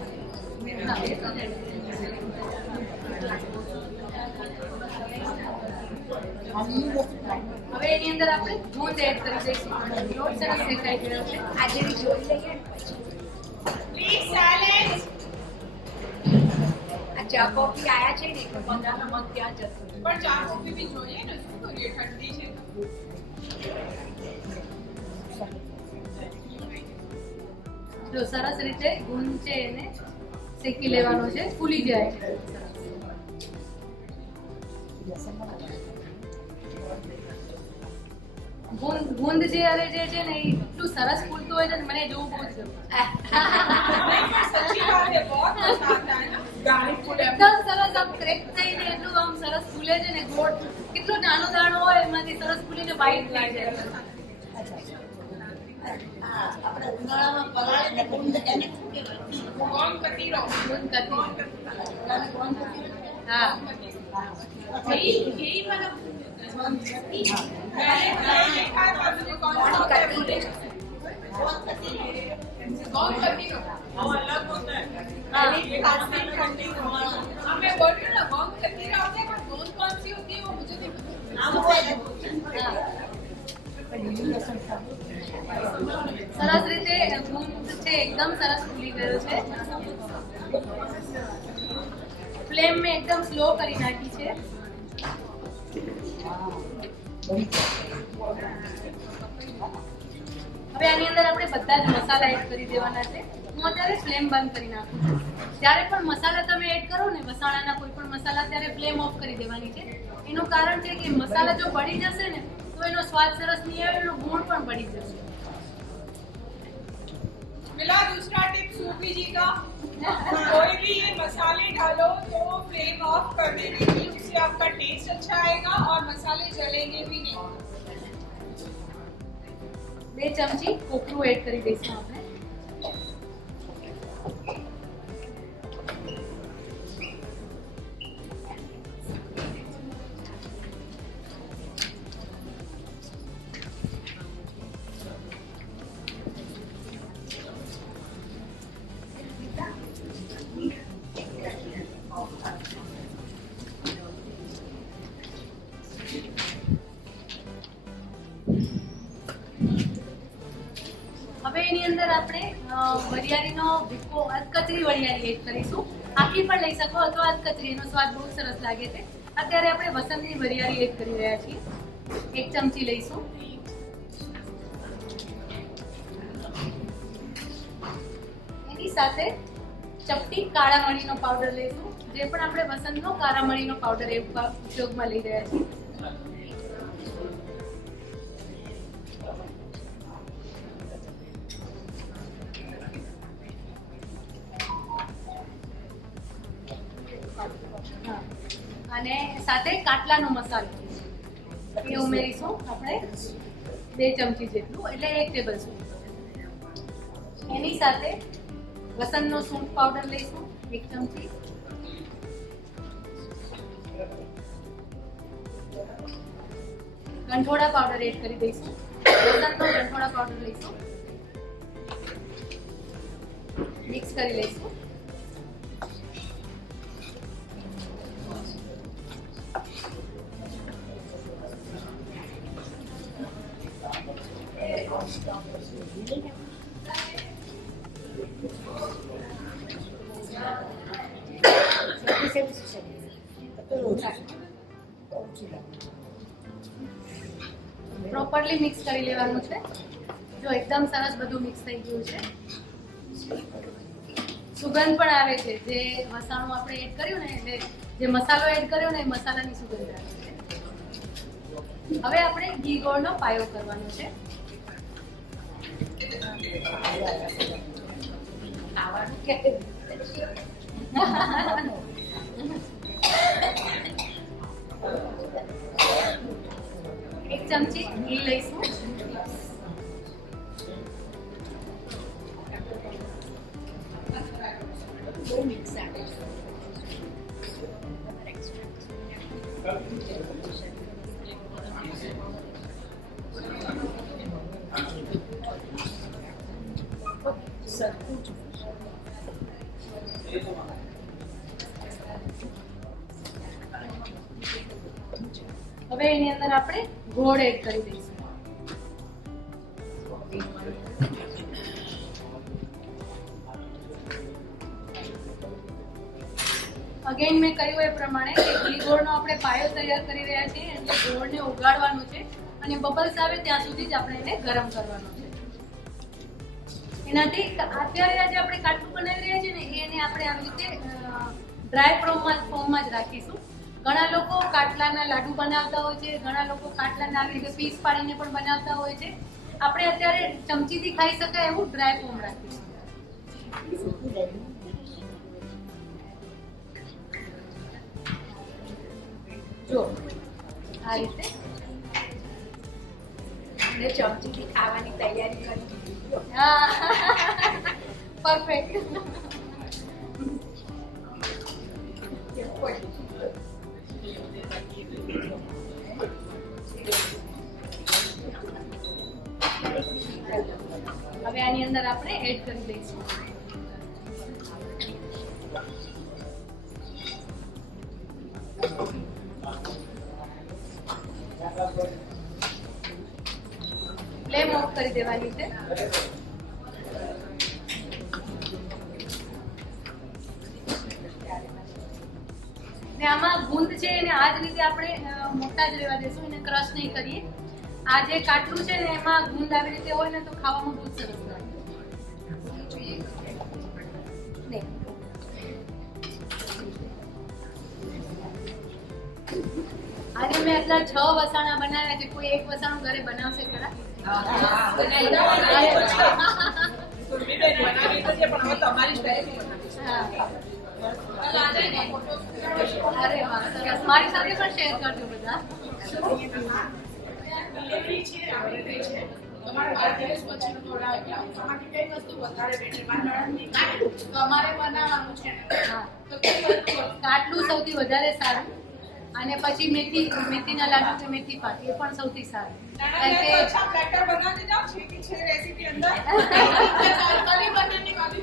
હવે એની અંદર આપણે દૂધ એડ કરી દઈશું. લોટ સરસ શેકાઈ ગયો છે. આજે બી જોઈ લઈએ ને પછી. प्लीज साइलेंस આ ચા કોફી આયા છે ને એટલે બધાનો મત ત્યાં જતો રહે. पर चार कॉफी भी જોઈએ ને શું કરીએ ઠંડી છે જો સરસ રીતે ગુંદ છે એને શેકી લેવાનો છે, ફૂલી જાય. ગુંદ જે હવે જે છે ને એ એટલું સરસ ફૂલતું હોય છે ને મને જોવું બહુ જ ગમે. नहीं पर सच्ची बात है बहुत मजा आता है ना गाड़ी फूले એકદમ સરસ આમ ક્રેક થઈને એટલું આમ સરસ ફૂલે છે ને. ગોળ કેટલો નાનો દાણો હોય એમાંથી સરસ ફૂલીને બાઈટ થઈ જાય. આપણે ઉનાળામાં પલાળીને ગુંદ એને શું કહેવાય? कौन पति रहो ગુંદ કરતી. હા. यही यही वाला मैंने देखा है पर मुझे कौन सा होता है बोले कौन पति रहो वो अलग होता है हाँ। ये खांसी ठंडी हाँ मैं बोल रही हूँ ना कौन पति रहो होता है पर कौन सी होती है वो मुझे नहीं पता સરસ રીતે ગુંદ છે એકદમ સરસ ફૂલી ગયો છે. ફ્લેમ મેં એકદમ સ્લો કરી નાખી છે. હવે આની અંદર આપણે બધા જ મસાલા એડ કરી દેવાના છે. હું અત્યારે ફ્લેમ બંધ કરી નાખું છું. જ્યારે પણ મસાલા તમે એડ કરો ને, વસાણાના કોઈ પણ મસાલા, ત્યારે ફ્લેમ ઓફ કરી દેવાની છે. એનું કારણ છે કે મસાલા જો બળી જશે ને તો એનો સ્વાદ સરસ નહીં આવે, એનો ગુણ પણ બળી જશે. मिला दूसरा टिप सूफी जी का कोई भी ये मसाले डालो तो फ्लेम ऑफ कर देने की उससे आपका टेस्ट अच्छा आएगा और मसाले जलेंगे भी नहीं 2 ચમચી કોપરું એડ કરી દઈશું આપણે. હવે એની અંદર આપણે વરિયાળીનો ભૂકો, અધકચરી વરિયાળી એડ કરીશું. આખી પણ લઈ શકો અથવા અધકચરી, એનો સ્વાદ બહુ સરસ લાગે છે. અત્યારે આપણે વસંતની વરિયાળી એડ કરી રહ્યા છીએ. 1 ચમચી લઈશું. એની સાથે ચપટી કાળા મરીનો પાવડર લઈશું. જે પણ આપણે વસંતનો કાળા મરીનો પાવડર ઉપયોગમાં લઈ રહ્યા છીએ. અને સાથે કાટલાનો મસાલો એ ઉમેરીશું આપણે. 2 2 ચમચી જેટલું, એટલે 1 ટેબલ સ્પૂન. એની સાથે લસણનો સૂંઠ પાવડર લઈશું 1 ચમચી. ગંઠોડા પાવડર એડ કરી દઈશું. લસણનો ગંઠોડા પાવડર લઈશું, મિક્સ કરી લઈશું. પ્રોપરલી મિક્સ કરી લેવાનું છે. જો એકદમ સરસ બધું મિક્સ થઈ ગયું છે. સુગંધ પણ આવે છે. જે મસાલો આપણે એડ કર્યું ને, એટલે જે મસાલો એડ કર્યો ને એ મસાલાની સુગંધ આવે છે. હવે આપણે ઘી ગોળનો પાયો કરવાનો છે. એક ચમચી ઘી લઈશું. હવે એની અંદર આપણે ગોળ એડ કરી દઈશું. અગેન મેં કહ્યું એ પ્રમાણે કે ઘી ગોળનો આપણે પાયો તૈયાર કરી રહ્યા છીએ, એટલે ગોળને ઉગાડવાનું છે અને બબલ્સ આવે ત્યાં સુધી જ આપણે એને ગરમ કરવાનો છે. એનાથી અત્યારે આજે આપણે કાટલું બનાવી રહ્યા છીએ ને, એને આપણે આવી રીતે ડ્રાય ફોર્મમાં જ રાખીશું. ઘણા લોકો કાટલાના લાડુ બનાવતા હોય છે, ઘણા લોકો કાટલાના આવી રીતે પીસ પાડીને પણ બનાવતા હોય છે. આપણે અત્યારે ચમચીથી ખાઈ શકાય એવું ડ્રાય ફોર્મ રાખીશું. જો આ રીતે ચમચીથી ખાવાની તૈયારી કરી દીધી. હા, પરફેક્ટ. હવે આની અંદર આપણે એડ કરી દઈશું. ફ્લેમ ઓફ કરી દેવાની છે. ને આમાં ગુંદ છે એને આ જ રીતે આપણે મોટા જ રહેવા દેશું, એને ક્રશ નહીં કરીએ. આ જે કાટલું છે ને એમાં ગુંદ આવી રીતે હોય ને તો ખાવામાં બહુ સરસ લાગે. આજે મેં એટલા 6 વસાણા બનાવ્યા છે. કોઈ એક વસાણું ઘરે બનાવશે ખરા? અરે વાહ, સરસ. મારી સાથે પણ શેર કરજો બધા. અમારે બનાવવાનું છે. હા, કાટલું સૌથી વધારે સારું, અને પછી મેથીના લાડુ કે મેથી પાક એ પણ સૌથી સારું. કારણ કે अच्छा बैटर बना के जाओ 6 की 6 रेसिपी अंदर कली बनाने वाली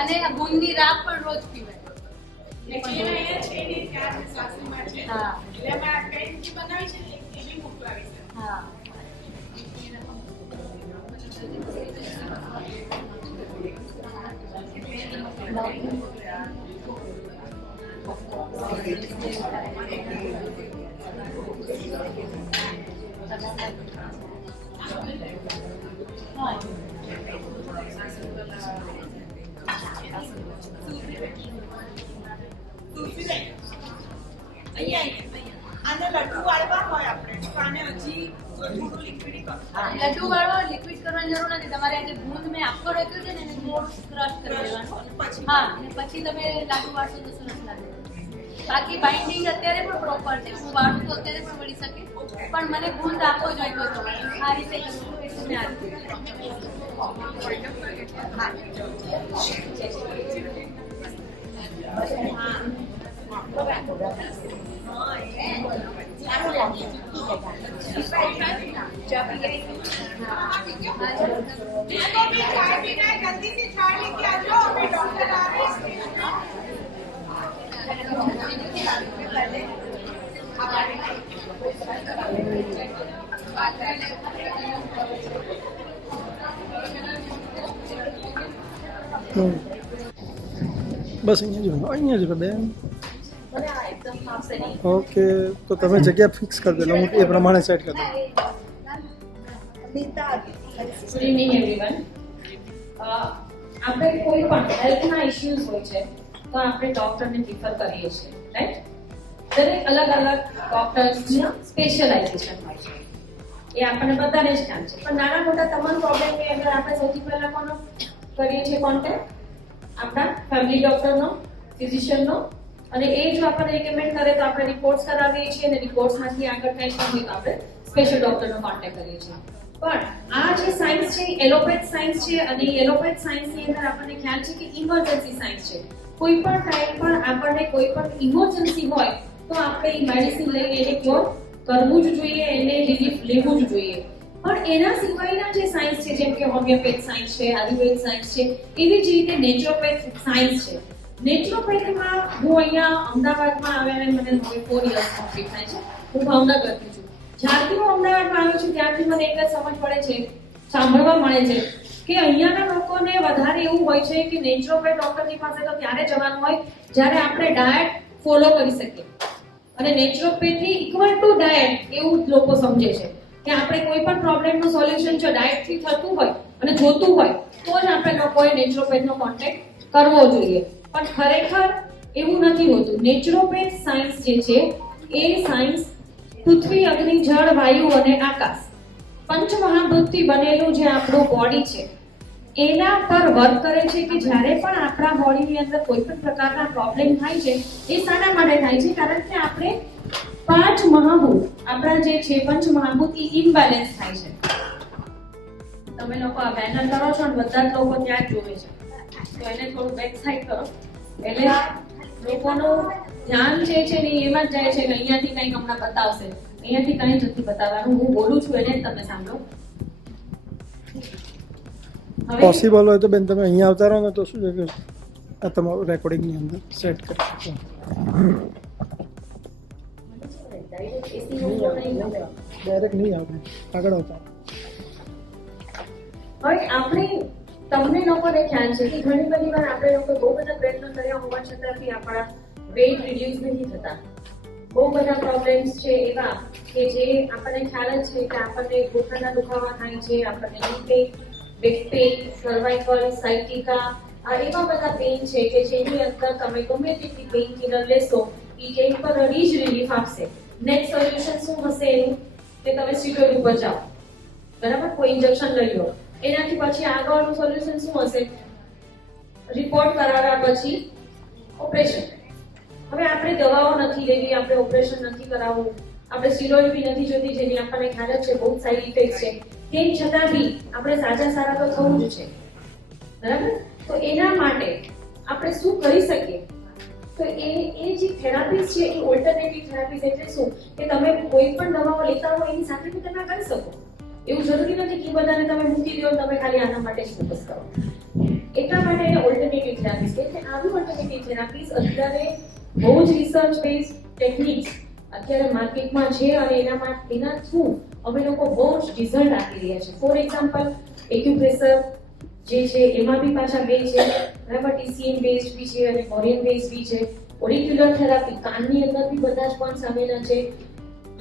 અને આ ગુંદની રાબ પણ રોજ પીવાય. लेकिन ये 6 ની ચાર સાસુમાં છે હા. એટલે મેં આ પેનથી બનાવી છે ને એ બી મોકલાવી છે. હા, આને લડ્ડુ વાળવા હોય આપણે તો આને હજી થોડું લિક્વિડ કરવું. લડ્ડુ વાળો લિક્વિડ કરવાની જરૂર નથી. તમારે આ જે ગુંદ મેં આખો રાખ્યો છે ને એને થોડું ક્રશ કરી દેવાનું. હા, અને પછી તમે લાડુ વાળશો તો સરસ લાગે. બાકી બાઇન્ડિંગ અત્યારે પણ પ્રોપર છે, હું વાળું તો અત્યારે પણ વળી શકે, પણ મને ગૂંથ આપવો જોઈએ તો આ રીતે કરવું એટલે મેં આ રીતે जिसको भी चाय पीना है जल्दी से चाय लेके आ जाओ, अभी डॉक्टर आ रहे हैं। બસ અહીંયા જ બેન. ઓકે, તો તમે જગ્યા ફિક્સ કરી દો, હું એ પ્રમાણે સેટ કરી દઉં. Nita good evening everyone. આપણે કોઈ પણ હેલ્થના ઇશ્યુઝ હોય છે તો આપણે ડોક્ટરને પ્રિફર કરીએ છીએ, રાઈટ? દરેક અલગ અલગ ડોક્ટર્સની સ્પેશિયલાઇઝેશન હોય છે, એ આપણને બધાને જ ખ્યાલ છે. પણ નાના મોટા તમામ પ્રોબ્લેમની અંદર આપણે સૌથી પહેલા કોનો કરીએ છીએ કોન્ટેક્ટ? આપણા ફેમિલી ડોક્ટરનો, ફિઝિશિયનનો. અને એ જો આપણને રિકમેન્ડ કરે તો આપણે રિપોર્ટ્સ કરાવીએ છીએ, અને રિપોર્ટ્સમાંથી આગળ કંઈ પણ હોય તો આપણે સ્પેશિયલ ડોક્ટરનો કોન્ટેક્ટ કરીએ છીએ. પણ આ જે સાયન્સ છે એલોપેથ સાયન્સ છે, અને એલોપેથ સાયન્સની અંદર આપણને ખ્યાલ છે કે ઇમરજન્સી સાયન્સ છે. કોઈ પણ ટાઈમ પર આપણને કોઈ પણ ઇમરજન્સી હોય તો આપણે એ મેડિસિન લઈને એને ક્યોર કરવું જ જોઈએ, એને રિલીફ લેવું જ જોઈએ. પણ એના સિવાયના જે સાયન્સ છે, જેમ કે હોમિયોપેથ સાયન્સ છે, આયુર્વેદ સાયન્સ છે, એવી જ રીતે નેચરોપેથ સાયન્સ છે. નેચરોપેથમાં હું અહીંયા અમદાવાદમાં આવ્યા મને હવે 4 years કમ્પ્લીટ થાય છે. હું ભાવનગરથી છું. જ્યારથી હું અમદાવાદમાં આવ્યો છું ત્યારથી મને એક જ સમજ પડે છે, સાંભળવા મળે છે કે અહીંયાના લોકોને વધારે એવું હોય છે કે નેચરોપેથ ડોક્ટરની પાસે તો ત્યારે જવાનું હોય જ્યારે આપણે ડાયટ ફોલો કરી શકીએ. અને નેચરોપેથી ઇક્વલ ટુ ડાયટ એવું લોકો સમજે છે કે આપણે કોઈ પણ પ્રોબ્લેમનું સોલ્યુશન જો ડાયટથી થતું હોય અને જોતું હોય તો જ આપણે લોકોએ નેચરોપેથનો કોન્ટેક્ટ કરવો જોઈએ. પણ ખરેખર એવું નથી હોતું. નેચરોપેથ સાયન્સ જે છે એ સાયન્સ પૃથ્વી, અગ્નિ, જળ, વાયુ અને આકાશ પંચમહાભૂતથી બનેલું જે આપણું બોડી છે એના પર વર્ક કરે છે કે જ્યારે પણ આપણા બોડીની અંદર કોઈ પણ પ્રકારના પ્રોબ્લેમ થાય છે એ શાના માટે થાય છે? કારણ કે આપણે 5 મહાભૂત, આપણા જે છે પંચમહાભૂત એ ઇમ્બેલેન્સ થાય છે. તમે લોકો આ બેનર કરો છો ને બધા જ લોકો ત્યાં જ જોવે છે, તો એને થોડું બેક સાઈડ કરો એટલે લોકોનું ધ્યાન જે છે ને એમાં જ જાય છે કે અહીંયાથી કંઈક હમણાં બતાવશે, અહીંયાથી કંઈ જ નથી બતાવવાનું. હું બોલું છું એને જ તમે સાંભળો. પોસિબલ હોય તો બેન તમે અહીંયા આવતા રહો ને તો શું છે કે આ તમારું રેકોર્ડિંગની અંદર સેટ કરી શકો. ડાયરેક્ટ નહીં આવે, આગળ આવતા. હવે આપણે તમને લોકોને ખ્યાલ છે કે ઘણી બધી વાર આપણે લોકો બહુ બધા પ્રયત્નો કર્યા હોવા છતાં બી આપણા વેઇટ રિડ્યુસ નથી થતા. બહુ બધા પ્રોબ્લેમ્સ છે એવા કે જે આપણને ખ્યાલ જ છે કે આપણને ઘૂંટણના દુખાવા થાય છે, આપણને ની pain, back pain, cervical, sciatica, આ એવા બધા પેઇન છે કે જેની અંદર તમે ગમે તેટલી પેઇન કિલર લેશો એ ટેમ્પરરી જ રિલીફ આપશે. નેક્સ્ટ સોલ્યુશન શું હશે એનું? કે તમે સ્ટીરોઇડ ઉપર જાઓ, બરાબર, કોઈ ઇન્જેક્શન લઈ લો. એનાથી પછી આગળનું સોલ્યુશન શું હશે? રિપોર્ટ કરાવ્યા પછી ઓપરેશન. હવે આપણે દવાઓ નથી લેવી, આપણે ઓપરેશન નથી કરાવવું, આપણે સ્ટીરોઇડ બી નથી જોતી જેની આપણને ખ્યાલ જ છે બહુ સાઇડ ઇફેક્ટ છે. તેમ છતાં બી આપણે સારા તો થવું જ છે, બરાબર? તો એના માટે આપણે શું કરી શકીએ? તો એ જે થેરાપીસ છે એ ઓલ્ટરનેટિવ થેરાપીસ એટલે શું કે તમે કોઈ પણ દવાઓ લેતા હો એની સાથે બી તમે કરી શકો. એવું જરૂરી નથી કે બધાને તમે મૂકી દો તમે ખાલી આના માટે જ ફોકસ કરો. એટલા માટે એને ઓલ્ટરનેટિવ થેરાપીસ કે આવી ઓલ્ટરનેટિવ થેરાપીસ અત્યારે બહુ જ રિસર્ચ બેઝ ટેકનિક્સ અત્યારે માર્કેટમાં છે અને એના થ્રુ અમે લોકો બહુ જ રિઝલ્ટ આપી રહ્યા છે. ફોર એક્ઝામ્પલ એક્યુપ્રેશર જે છે એમાં બી પાછા બે છે, બરાબર, TCM બેઝડ બી છે અને કોરિયન બેઝડ બી છે. ઓરિક્યુલર થેરાપી કાનની અંદર બી બધા જ પણ સામેના છે.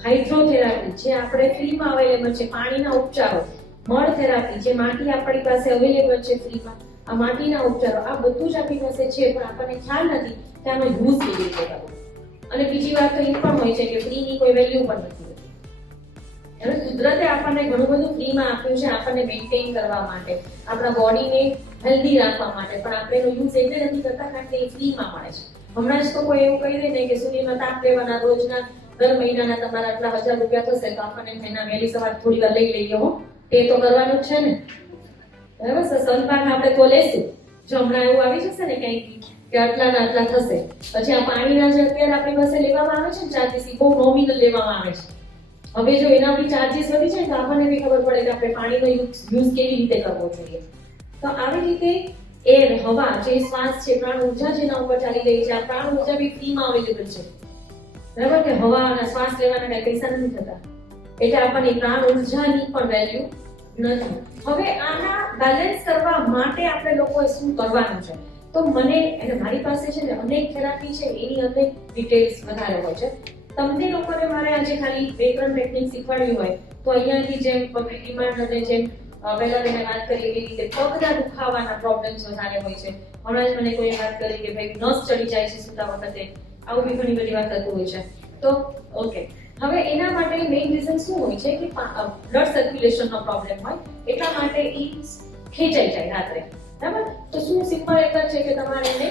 હાઇડ્રોથેરાપી જે આપણે ફ્રીમાં અવેલેબલ છે, પાણીના ઉપચારો. મળ થેરાપી જે માટી આપણી પાસે અવેલેબલ છે ફ્રીમાં, આ માટીના ઉપચારો, આ બધું જ આપણી પાસે છે પણ આપણને ખ્યાલ નથી કે આનો યુઝ કેવી રીતે કરવો. અને બીજી વાત તો એ પણ હોય છે કે ફ્રીની કોઈ વેલ્યુ પણ નથી હોતી. એટલે કુદરતે આપણને ઘણું બધું ફ્રીમાં આપ્યું છે આપણને મેન્ટેન કરવા માટે, આપણા બોડીને હેલ્ધી રાખવા માટે, પણ આપણે એનો યુઝ એટલે નથી કરતા કારણ કે એ ફ્રીમાં મળે છે. હમણાં જ તો કોઈ એવું કહી દે ને કે સૂર્યના તાપ લેવાના રોજના દર મહિનાના તમારા આટલા 1000 રૂપિયા થશે તો આપણને મહિના વહેલી સવાર થોડી વાર લઈ લઈએ હો, તે તો કરવાનું જ છે ને, બરાબર છે. સનપાન આપણે તો લેશું, જો હમણાં એવું આવી જશે ને કંઈક કે આટલા ના આટલા થશે, પછી આ પાણીના જે અત્યારે આપણી પાસે લેવામાં આવે છે ને ચાર્જીસ એ બહુ નોમિનલ લેવામાં આવે છે. હવે જો એના બી ચાર્જીસ વધી જાય તો આપણને બી ખબર પડે કે આપણે પાણીનો યુઝ કેવી રીતે કરવો જોઈએ. તો આવી રીતે એર, હવા, જે શ્વાસ છે, પ્રાણ ઉર્જા જેના ઉપર ચાલી રહી છે, આ પ્રાણ ઉર્જા બી ફ્રીમાં અવેલેબલ છે, બરાબર કે હવા અને શ્વાસ લેવાના કઈ પૈસા નથી થતા, એટલે આપણને પ્રાણ ઉર્જાની પણ વેલ્યુ નથી. હવે આના બેલેન્સ કરવા માટે આપણે લોકોએ શું કરવાનું છે? તો મને અને મારી પાસે છે ને અનેક થેરાપી છે, એની અનેક ડિટેલ્સ વધારે હોય છે. તમને લોકોને મારે આજે ખાલી 2-3 ટેકનિક શીખવાડવી હોય તો અહીંયાથી જેમ પબ્લિક ડિમાન્ડ અને જેમ પહેલા મેં વાત કરી એવી રીતે પગના દુખાવાના પ્રોબ્લેમ્સ વધારે હોય છે. હમણાં જ મને કોઈ વાત કરી કે ભાઈ નસ ચડી જાય છે સૂતા વખતે, આવું બી ઘણી બધી વાત થતું હોય છે. તો ઓકે, હવે એના માટે મેઇન રીઝન શું હોય છે કે બ્લડ સર્ક્યુલેશનનો પ્રોબ્લેમ હોય, એટલા માટે એ ખેંચાઈ જાય રાત્રે, બરાબર. તો શું સિમ્પલ એક જ છે કે તમારે એને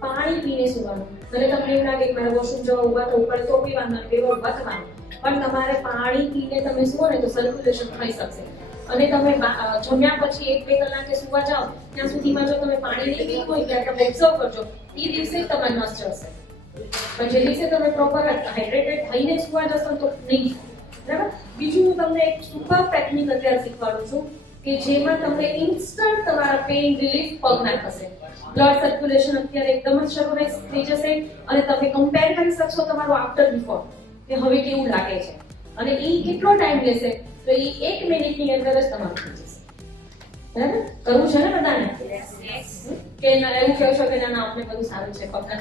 પાણી પીને સૂવાનું. અને તમને એવું લાગે કે મારે વોશરૂમ જવા ઉભા તો ઉપર તો પીવાનું અને બેવા ઉભા થવાનું, પણ તમારે પાણી પીને તમે સુવો ને તો સર્ક્યુલેશન થઈ શકશે. અને તમે જમ્યા પછી 1-2 કલાકે સુવા જાઓ ત્યાં સુધીમાં જો તમે પાણી નહીં પીવું હોય ત્યારે તમે ઓબ્ઝર્વ કરજો, એ દિવસે જ તમારી નસ ચડશે. પણ જે દિવસે તમે પ્રોપર હાઇડ્રેટેડ થઈને સુવા જશો તો નહીં, બરાબર. બીજું હું તમને એક સુપર ટેકનિક અત્યારે શીખવાડું છું કે જેમાં તમને ઇન્સ્ટન્ટ તમારા પેઇન રિલીફ પગના થશે. બ્લડ સર્ક્યુલેશન અત્યારે એકદમ જ શરૂ થઈ જશે અને તમે કમ્પેર કરી શકશો તમારું આફ્ટર બિફોર કે હવે કેવું લાગે છે. અને એ કેટલો ટાઈમ લેશે તો એ 1 મિનિટની અંદર જ તમારું થઈ જશે, બરાબર. કરવું છે ને બધાને કે એવું કહો છો કે ના આપણે બધું સારું છે, પગના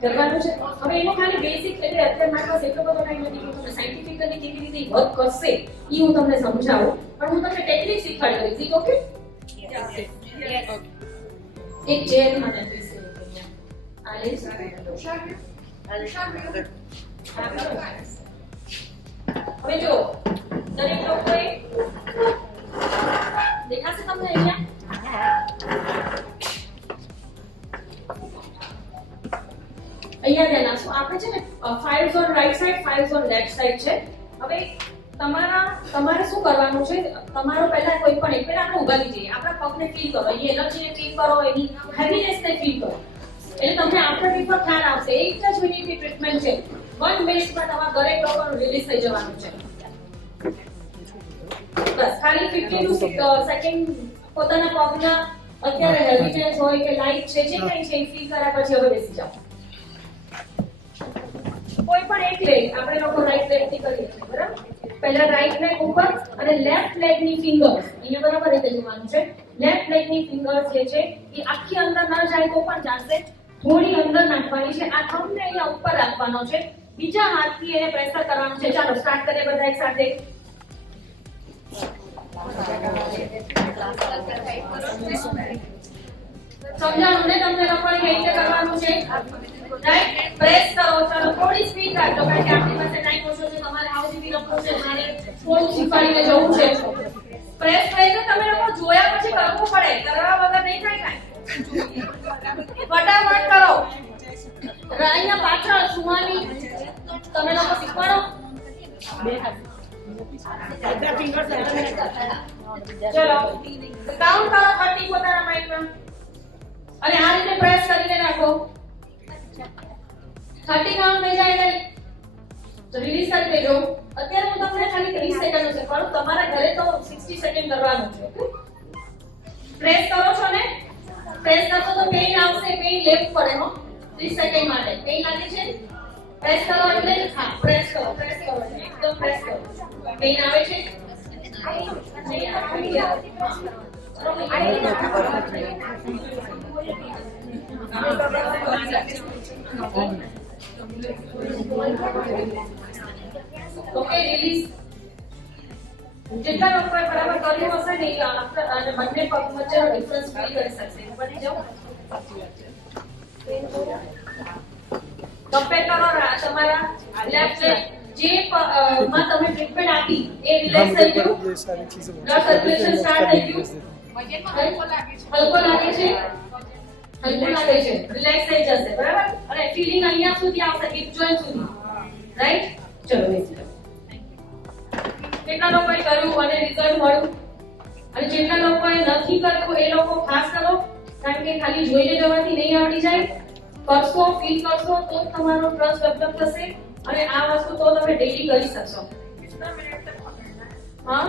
કરવાનું છે. હવે એનો ખાલી બેસિક એટલે અત્યારે મારી પાસે એટલો બધો ટાઈમ નથી કે તમને સાયન્ટિફિકલી કેવી રીતે વર્ક કરશે એ હું તમને સમજાવું, પણ હું તમને ટેકનિક શીખવાડી દઈશ. ઓકે, એક ચેર મને આપીશ આ લઈશ. હવે જો દરેક લોકોએ દેખાશે તમને અહીંયા ધ્યાન આપશો. આપણે છે ને 5 zone right side 5 zone left side છે. હવે તમારે શું કરવાનું છે, તમારો પહેલા કોઈ પણ એક આપણે ઊભા થઈ જઈએ, આપણા પગને ફીલ કરો, એ એનર્જીને ફીલ કરો, એની હેવીનેસને ફીલ કરો, એટલે તમને આફ્ટર બિફોર ખ્યાલ આવશે. 1 જ મિનિટની ટ્રીટમેન્ટ છે, 1 મિનિટમાં તમારા દરેક લોકોનું રિલીઝ થઈ જવાનું છે. બસ ખાલી 15 to સેકન્ડ પોતાના પગના અત્યારે હેવીનેસ હોય કે લાઇટ છે જે કંઈ છે ફીલ કર્યા પછી હવે બેસી જાઓ. કોઈ પણ એક લેગ આપણે લોકો રાઈટ લેગ થી કરીએ છીએ, બરાબર. પહેલા રાઈટ લેગ ઉપર અને લેફ્ટ લેગ ની ફિંગર્સ અહીંયા બરાબર રીતે જોવાનું છે. લેફ્ટ લેગ ની ફિંગર્સ જે છે એ આખી અંદર ન જાય તો પણ ચાલશે, થોડી અંદર નાખવાની છે. આ થંબને અહીંયા ઉપર રાખવાનો છે, બીજા હાથથી એને પ્રેશર કરવાનું છે. ચાલો સ્ટાર્ટ કરીએ બધા એક સાથે. સમજાણું ને તમને લોકોને કઈ રીતે કરવાનું છે? રાઈટ, પ્રેસ કરો. ચાલો થોડી સ્પીડ રાખજો કારણ કે આપણી પાસે ટાઈમ ઓછો છે, તમારે હાઉ સુધી લખવું છે, મારે થોડું શીખવાડીને જવું છે. પ્રેસ કરી તો તમે લોકો જોયા પછી કરવું પડે, કરવા વગર નહીં થાય કાંઈ. ફટાફટ કરો. અહીંયા પાછળ સુવાની તમે લોકો શીખવાડો. ચલો કાઉન્ટ કરો 30 પોતાના માઇન્ડમાં અને આ રીતે પ્રેસ કરીને રાખો. 30 કાઉન્ટ થઈ જાય ને તો રિલીઝ કરી દેજો. અત્યારે હું તમને ખાલી 30 સેકન્ડ શીખવાડું, તમારા ઘરે તો 60 સેકન્ડ કરવાનું છે. પ્રેસ કરો છો ને, પ્રેસ કરશો તો પેઇન આવશે, પેઇન લેવું પડે હો 30 સેકન્ડ માટે. પેઇન લાગે છે, પ્રેસ કરો એટલે હા પ્રેસ કરો એકદમ પ્રેસ કરો. પેઇન આવે છે ઓકે, રિલીઝ. જેટલા લોકોએ બરાબર કર્યું હશે ને અને બંને પગ વચ્ચેનો ડિફરન્સ ફીલ કરી શકશે. બની જાઓ, કમ્પેર કરો તમારા લેફ્ટ લેગ જે માં તમે ટ્રીટમેન્ટ આપી એ રિલેક્સ થઈ ગયું, બ્લડ સર્ક્યુલેશન સ્ટાર્ટ થઈ ગયું, હલકો લાગે છે. હલકું લાગે છે, રિલેક્સ થઈ જશે, બરાબર? અને ફીલિંગ અહીંયા સુધી આવશે, હિપ જોઈન્ટ સુધી, રાઈટ? ચલો બેસી જાઓ. કેટલા લોકોએ કર્યું અને રિઝલ્ટ મળ્યું? અને જેટલા લોકોએ નથી કર્યું એ લોકો ખાસ કરો, કારણ કે ખાલી જોઈને જવાથી નહીં આવડી જાય. કરશો, ફીલ કરશો તો જ તમારો ટ્રસ્ટ ડેવલપ થશે અને આ વસ્તુ તો તમે ડેઈલી કરી શકશો. હા,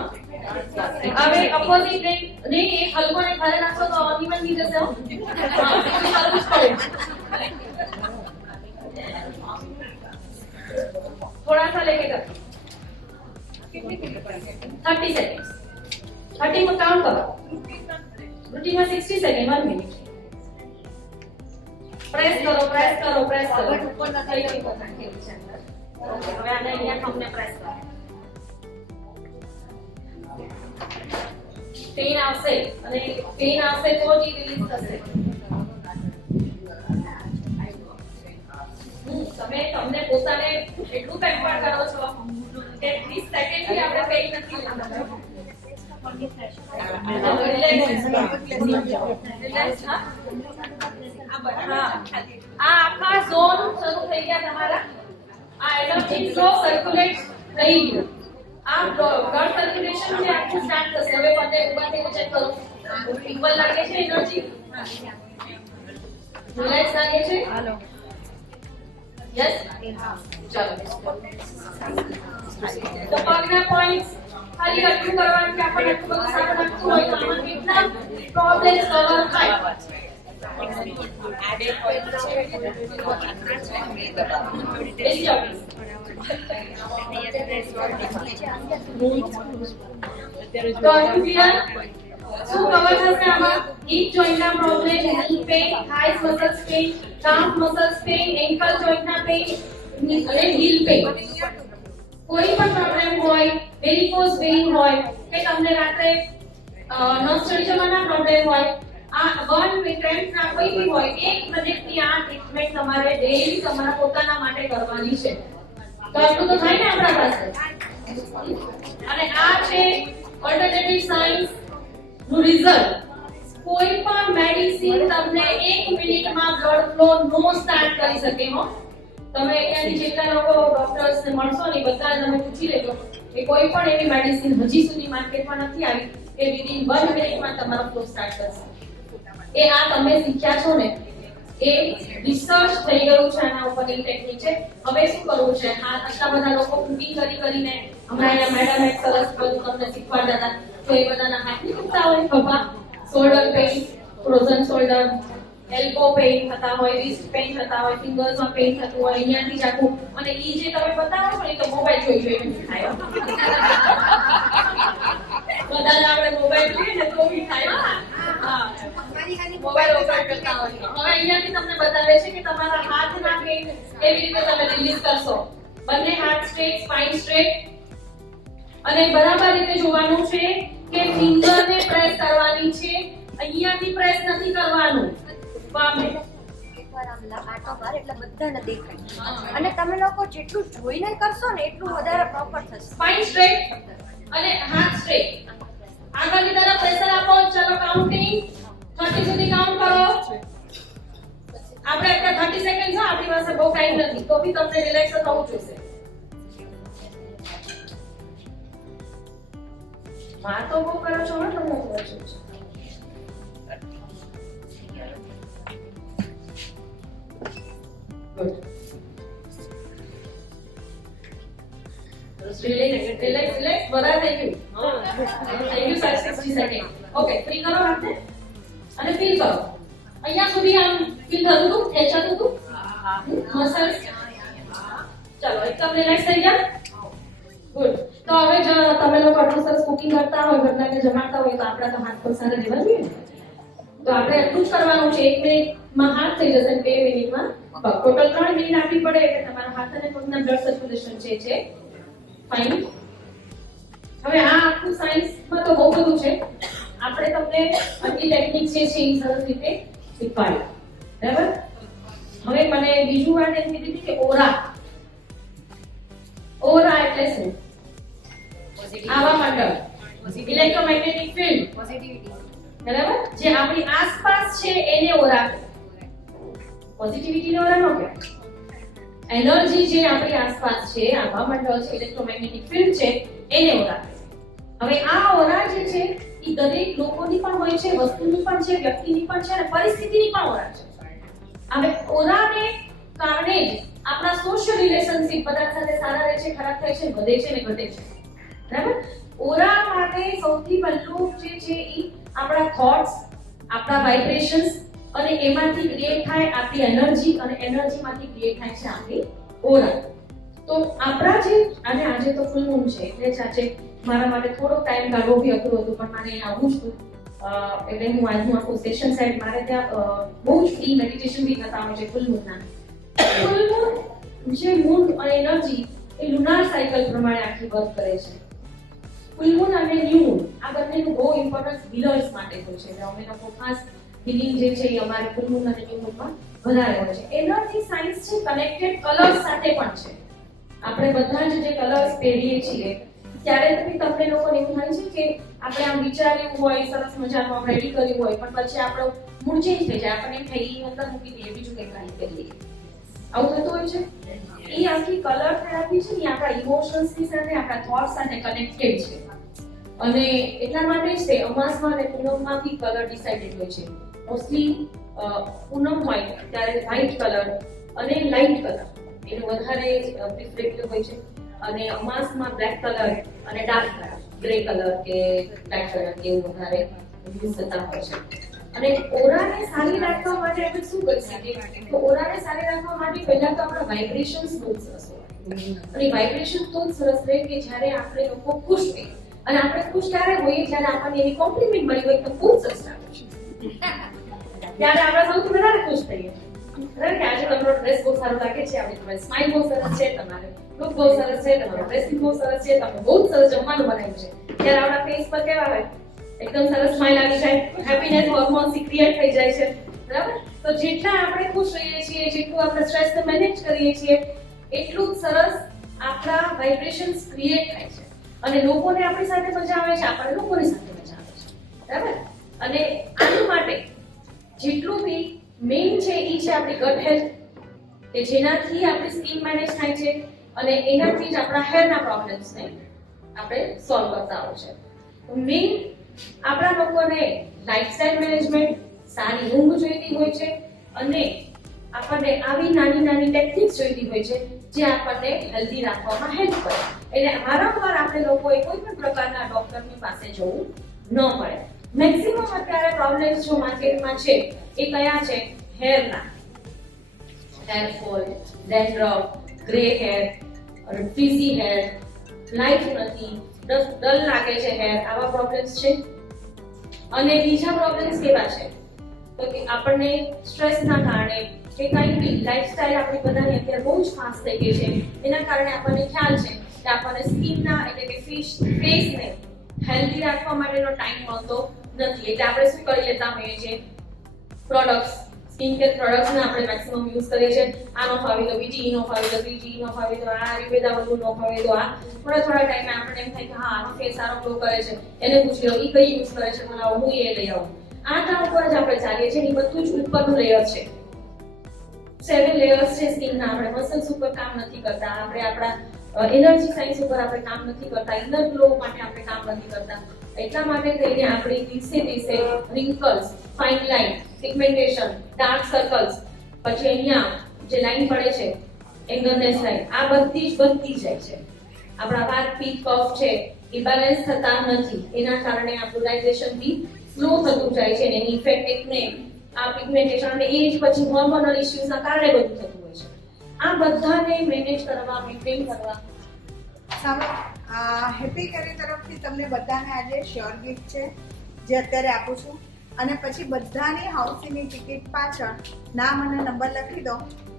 હવે અપોઝિટ નહીં, એક હલકો ને ભારે નાખશો તો અનઇવન થઈ જશે. હા, કરવું જ પડે. थोड़ा सा लेके कर 30 सेकंड्स 30 में काउंट करो. रूटीन में 60 सेकंड 1 मिनट. प्रेस करो प्रेस करो प्रेस करो. ऊपर ना થઈ ગઈ પોતા ખેલી છે અંદર. ઓકે, હવે આને અહીંયા તમને પ્રેસ કરો. પેન આવશે અને પેન આવશે તો જ રિલીઝ થશે. તમે તમને પોતાને એટલું પેમ્પર કરો છો કે 30 સેકન્ડ થી આપણે પેઇન નથી લેતા. આ આખા ઝોન શરૂ થઈ ગયા તમારા. આ એનર્જી ફ્લો સર્ક્યુલેટ થઈ ગયું. આ બ્લડ સર્ક્યુલેશન છે આખું સ્ટાર્ટ થશે. હવે પતે ઉભાથી ચેક કરો. ઇક્વલ લાગે છે એનર્જી? રિલેક્સ લાગે છે? હાલો. Yes? ચલો. તો પગના પોઈન્ટ્સ ખાલી એટલું કરવાનું કે આપણને એટલું બધું સારું લાગતું હોય તો આમાં કેટલા પ્રોબ્લેમ્સ કવર થાય. બેસી જાઓ. તો આટલું ક્લિયર? શું કવર થશે આમાં? હિપ જોઈન્ટના problem, knee pain, thighs muscles pain, calf muscles pain, ankle જોઈન્ટના પેઇન અને હીલ પેઇન. કોઈ પણ પ્રોબ્લેમ હોય, વેરિકોઝ વેઇન હોય કે તમને રાત્રે નસ ચડી જવાના પ્રોબ્લેમ હોય, આ વન ટ્રેન્ડના કોઈ બી હોય, 1 મિનિટની આ ટ્રીટમેન્ટ તમારે ડેઈલી તમારા પોતાના માટે કરવાની છે. તો આટલું તો થાય ને આપણા પાસે. અને આ છે ઓલ્ટરનેટિવ સાયન્સ નું રિઝલ્ટ. કોઈ પણ મેડિસિન તમને 1 મિનિટમાં બ્લડ ફ્લો નો સ્ટાર્ટ કરી શકે. હો, તમે અહીંયાથી જેટલા લોકો ડોક્ટર્સ ને મળશો ને બધા તમે પૂછી લેજો કે કોઈ પણ એવી મેડિસિન હજી સુધી માર્કેટમાં નથી આવી કે વિધિન 1 મિનિટમાં તમારો ફ્લો સ્ટાર્ટ કરશે. એ આ તમે શીખ્યા છો ને એ રિસર્ચ થઈ ગયું છે આના ઉપરની ટેકનિક છે. હવે શું કરવું છે? આ આટલા બધા લોકો કુકિંગ કરીને હમણાં અહીંયા મેડમ એક સરસ બધું તમને શીખવાડતા હતા. તો એ બધાના હાથ ની દુખતા હોય, ખભા, shoulder pain, frozen shoulder, elbow pain થતા હોય, રિસ્ટ પેઇન થતા હોય, ફિંગર્સમાં પેઇન થતું હોય, અહીંયાથી જ આખું. અને ઈ જે તમે બતાવો છો ને તો મોબાઈલ જોઈને થાય. બધાને આપણે મોબાઈલ જોઈએ ને તો બી થાય. હા, મોબાઈલ ઓપન કરતા હોય. હવે અહીંયાથી તમને બતાવે છે કે તમારા હાથના પેઇન કેવી રીતે તમે રિલીઝ કરશો. બંને હાથ સ્ટ્રેટ, સ્પાઇન સ્ટ્રેટ. અને બરાબર રીતે જોવાનું છે કે ફિંગરને પ્રેસ કરવાની છે, અહીંયાથી પ્રેસ નથી કરવાનું. બામે એકવાર આમ આટો માર એટલે બધાને દેખાય. અને તમે લોકો જેટલું જોઈને કરશો ને એટલું વધારે પ્રોપર થશે. સ્પાઇન સ્ટ્રેટ અને હાથ સ્ટ્રેટ. આગળની તરફ પ્રેશર આપો. ચલો કાઉન્ટિંગ 30 સુધી કાઉન્ટ કરો. આપણે અત્યારે 30 સેકન્ડ છે, આપણી પાસે બહુ ટાઈમ નથી, તો બી તમને રિલેક્સ થવું જોઈશે. વાતો બહુ કરો છો ને તમને ખબર છે. Good. Relax. બરાબર થઈ ગયું. થઈ ગયું સર. 60 સેકન્ડ. ઓકે, ફ્રી કરો હાથને અને ફીલ કરો. અહીંયા સુધી આમ ફીલ થતું હતું, ખેંચાતું હતું મસલ્સ. ચલો એકદમ રિલેક્સ થઈ ગયા. ગુડ. તો હવે જો તમે લોકો આટલું સરસ કુકિંગ કરતા હોય, ઘરનાને જમાડતા હોય તો આપણા તો હાથ પર સારા દેવા જોઈએ. તો આપણે એટલું જ કરવાનું છે. 1 મિનિટમાં હાથ થઈ જશે, 2 મિનિટમાં ટોટલ 3 મિનિટ આપવી પડે એટલે તમારા હાથ અને પગના બ્લડ સર્ક્યુલેશન છે ફાઇન. હવે આ આખું સાયન્સમાં તો બહુ બધું છે. આપણે તમને આટલી ટેકનિક છે એ સરસ રીતે શીખવાડી. બરાબર? હવે મને બીજું વાત એમ કીધી હતી કે ઓરા એટલે શું? આવા મંડળ, ઇલેક્ટ્રોમેગ્નેટિક ફિલ્ડ, બરાબર, જે આપણી આસપાસ છે એને ઓરા. પોઝિટિવિટીનો ઓરા નો કહેવાય. એનર્જી જે આપણી આસપાસ છે, આભા મંડળ છે, ઇલેક્ટ્રોમેગ્નેટિક ફિલ્ડ છે, એને ઓરા કહેવાય. હવે આ ઓરા જે છે એ દરેક લોકોની પણ હોય છે, વસ્તુની પણ છે, વ્યક્તિની પણ છે અને પરિસ્થિતિની પણ ઓરા છે. હવે ઓરાને કારણે જ આપણા સોશિયલ રિલેશનશિપ બધા સાથે સારા રહે છે, ખરાબ થાય છે, વધે છે ને ઘટે છે. બરાબર? ઓરા માટે સૌથી પહેલું જે છે એ આપણા થોટ્સ, આપણા વાઇબ્રેશન્સ અને એમાંથી ક્રિએટ થાય આપણી એનર્જી અને એનર્જીમાંથી ક્રિએટ થાય છે આપણી ઓરા. તો આપણા જે અને આજે તો ફૂલ મૂન છે એટલે જ આજે મારા માટે થોડો ટાઈમ કાઢવો બી અઘરું હતું, પણ મારે આવું જ હતું. એટલે હું આજનું આખું સેશન સાઈડ મારે ત્યાં બહુ જ ફ્રી મેડિટેશન બી થતા હોય છે ફૂલ મૂનના. ફૂલ મૂન જે મૂન અને એનર્જી એ લુનાર સાયકલ પ્રમાણે આખી વર્ક કરે છે. ફૂલ મૂન અને ન્યૂ મૂન આ બંનેનું બહુ ઇમ્પોર્ટન્સ હીલર્સ માટે હોય છે. અમે લોકો ખાસ હીલિંગ જે છે એ અમારે ફૂલ મૂન અને ન્યૂ મૂનમાં વધારે હોય છે. એનર્જી સાયન્સ છે કનેક્ટેડ કલર્સ સાથે પણ છે. આપણે બધા જ જે કલર્સ પહેરીએ છીએ ત્યારે તમને લોકોને એવું થાય છે કે આપણે આમ વિચાર્યું હોય, સરસ મજાનું આપણે રેડી કર્યું હોય, પણ પછી આપણો મૂડ ચેન્જ થઈ જાય, આપણને એમ થાય એ અંદર મૂકી દઈએ, બીજું કંઈક કાઢી કરીએ. આવું થતું હોય છે. એ આખી કલર થેરાપી છે ને આપણા ઇમોશન્સની સાથે, આપણા થોટ્સ સાથે કનેક્ટેડ છે. અને એટલા માટે જ તે અમાસમાં અને પૂનમમાં બી કલર ડિસાઇડેડ હોય છે. મોસ્ટલી પૂનમ હોય ત્યારે વ્હાઇટ કલર અને લાઇટ કલર એનું વધારે પ્રિફરેબલ હોય છે. અને અમાસમાં બ્લેક કલર અને ડાર્ક કલર, ગ્રે કલર કે બ્લેક કલર એવું વધારે યુઝ થતા હોય છે. અને ઓરાને સારી રાખવા માટે આપણે શું કરી શકીએ? તો ઓરાને સારી રાખવા માટે પહેલા તો આપણા વાઇબ્રેશન્સ બહુ સરસ હોય. અને વાઇબ્રેશન તો જ સરસ રહે કે જ્યારે આપણે લોકો ખુશ થઈએ. અને આપણે ખુશ ક્યારે હોઈએ? જ્યારે આપણને એની કોમ્પ્લિમેન્ટ મળી હોય તો ખૂબ સરસ લાગે છે. ત્યારે આપણે સૌથી વધારે ખુશ થઈએ. બરાબર કે આજે તમારો ડ્રેસ બહુ સારો લાગે છે, આજે તમારી સ્માઈલ બહુ સરસ છે, તમારે લુક બહુ સરસ છે, તમારો ડ્રેસિંગ બહુ સરસ છે, તમે બહુ સરસ જમવાનું બનાવ્યું છે. ત્યારે આપણા ફેસ પર કેવા હોય? એકદમ સરસ સ્માઈલ આવી જાય, હેપીનેસ હોર્મોન સિક્રિએટ થઈ જાય છે. બરાબર? તો જેટલા આપણે ખુશ રહીએ છીએ, જેટલું આપણે સ્ટ્રેસને મેનેજ કરીએ છીએ, એટલું જ સરસ આપણા વાઇબ્રેશન્સ ક્રિએટ થાય છે. અને લોકોને આપણી સાથે મજા આવે છે, આપણે લોકોની સાથે મજા આવે છે. બરાબર? અને આના માટે જેટલું બી મેઇન છે એ છે આપણી ગટ હેલ્થ, કે જેનાથી આપણી સ્કિન મેનેજ થાય છે અને એનાથી જ આપણા હેરના પ્રોબ્લેમ્સને આપણે સોલ્વ કરતા હોય છે. મેઇન આપણા લોકોને લાઇફસ્ટાઇલ મેનેજમેન્ટ, સારી ઊંઘ જોઈતી હોય છે અને આપણને આવી નાની નાની ટેકનિક્સ જોઈતી હોય છે જે આપણને હેલ્ધી રાખવામાં હેલ્પ કરે. એટલે વારંવાર આપણે લોકોએ કોઈ પણ પ્રકારના ડોક્ટરની પાસે જવું ન પડે. મેક્સિમમ અત્યારે પ્રોબ્લેમ્સ જો માર્કેટમાં છે એ કયા છે? હેરના, hair fall, dandruff, grey hair, frizzy hair, light નથી, ડલ લાગે છે હેર, આવા પ્રોબ્લેમ્સ છે. અને બીજા પ્રોબ્લેમ્સ કેવા છે? તો કે આપણને સ્ટ્રેસના કારણે કે કંઈ બી લાઇફસ્ટાઇલ આપણી બધાની અત્યારે બહુ જ ફાસ્ટ થઈ ગઈ છે, એના કારણે આપણને ખ્યાલ છે કે આપણને સ્કિનના એટલે કે ફેસને હેલ્ધી રાખવા માટેનો ટાઈમ મળતો નથી. એટલે આપણે શું કરી લેતા હોઈએ છીએ? પ્રોડક્ટ્સ, સ્કિન કેર પ્રોડક્ટ્સને આપણે મેક્સિમમ યુઝ કરીએ છીએ. આ ન ફાવી તો બીજી, ન ફાવી તો ત્રીજી, ન ફાવી તો આ આયુર્વેદા બધું, ન ફાવી તો આ. થોડા ટાઈમે આપણને એમ થાય કે હા આનો ફેસ સારો ગ્લો કરે છે, એને પૂછી લો એ કઈ યુઝ કરે છે, મને હું એ લઈ આવું. આ કામ ઉપર જ આપણે ચાલીએ છીએ. એ બધું જ ઉપરનું લેયર છે. 7 લેયર્સ છે સ્કિનના. આપણે મસલ્સ ઉપર કામ નથી કરતા, આપણે આપણા એનર્જી સાયન્સ ઉપર આપણે કામ નથી કરતા, ઇનર ગ્લો માટે આપણે કામ નથી કરતા. એટલા માટે થઈને આપણે દિવસે દિવસે wrinkles, fine line, pigmentation, dark circles, પછી અહીંયા જે લાઈન પડે છે એંગરનેસ લાઈન, આ બધી જ વધતી જાય છે. આપણા વાત, પીત, કફ છે એ બેલેન્સ થતા નથી. એના કારણે આપણું ડાયજેશન બી સ્લો થતું જાય છે અને એની ઇફેક્ટ એકને આ પિગમેન્ટેશન અને એ જ પછી હોર્મોનલ ઇશ્યુઝના કારણે બધું થતું હોય છે. આ બધાને મેનેજ કરવા, મેન્ટેન કરવા હેપી કરી તરફથી તમને બધાને આજે શ્યોર ગિફ્ટ છે જે અત્યારે આપું છું. અને પછી બધાની હાઉસીની ટિકિટ પાછળ નામ અને નંબર લખી દો.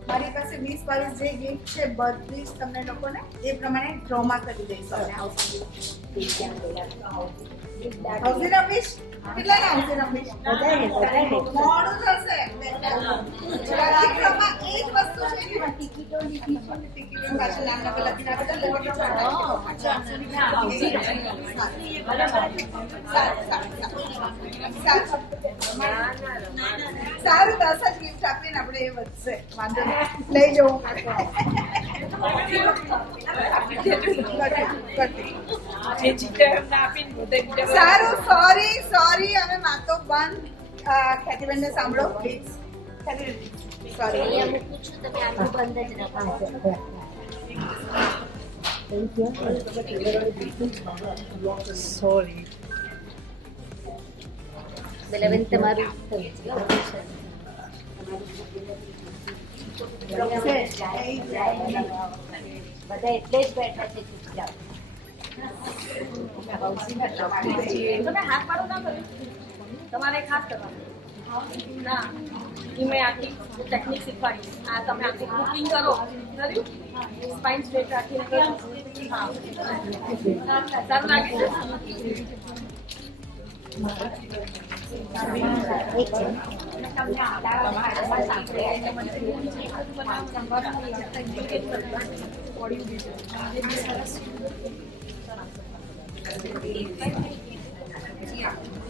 મારી પાસે 20-22 જે ગિફ્ટ છે બધી જ તમને લોકોને એ પ્રમાણે ડ્રોમાં કરી દઈશ. હાઉસી રમીશ કેટલા હાઉસી રમીશ મોડું થશે. કાર્યક્રમમાં એ જ વસ્તુ છે ને ટિકિટો પાછળ નામ નંબર લખીને આપણે સારું 10 જ ગિફ્ટ આપીને આપણે એ વધશે વાંધો નહીં લઈ જવું સારું સોરી અમે વાતો બંધ ખ્યાતિબેનને સાંભળો પ્લીઝ સોરી સોરી બેન તમારું બધા એટલે જ બેઠા છે ચૂપચાપ. તમે હાથ મારો ના કર્યો તમારે ખાસ કરવાનું ના એ મેં આખી ટેકનિક શીખવાડી આ તમે આખી કુકિંગ કરો કર્યું સ્પાઇન સ્ટ્રેટ રાખીને કરો હા સારું લાગે છે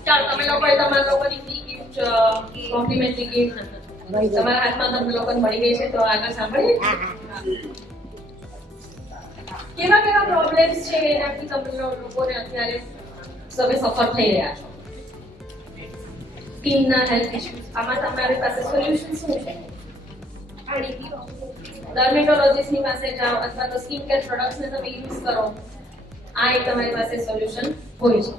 ચાલો તમે લોકોએ તમારા લોકોની ફ્રી ગિફ્ટ કોમ્પ્લિમેન્ટરી ગિફ્ટ તમારા હાથમાં તમને લોકોને મળી ગઈ છે તો આગળ સાંભળીએ કેવા કેવા પ્રોબ્લેમ્સ છે એનાથી તમે લોકોને અત્યારે તમે સફર થઈ રહ્યા છો સ્કિનના હેલ્થ ઇશ્યુઝ આમાં તમારી પાસે સોલ્યુશન શું છે ડર્મેટોલોજીસ્ટની પાસે જાઓ અથવા તો સ્કિન કેર પ્રોડક્ટ્સને તમે યુઝ કરો આ એક તમારી પાસે સોલ્યુશન હોય છે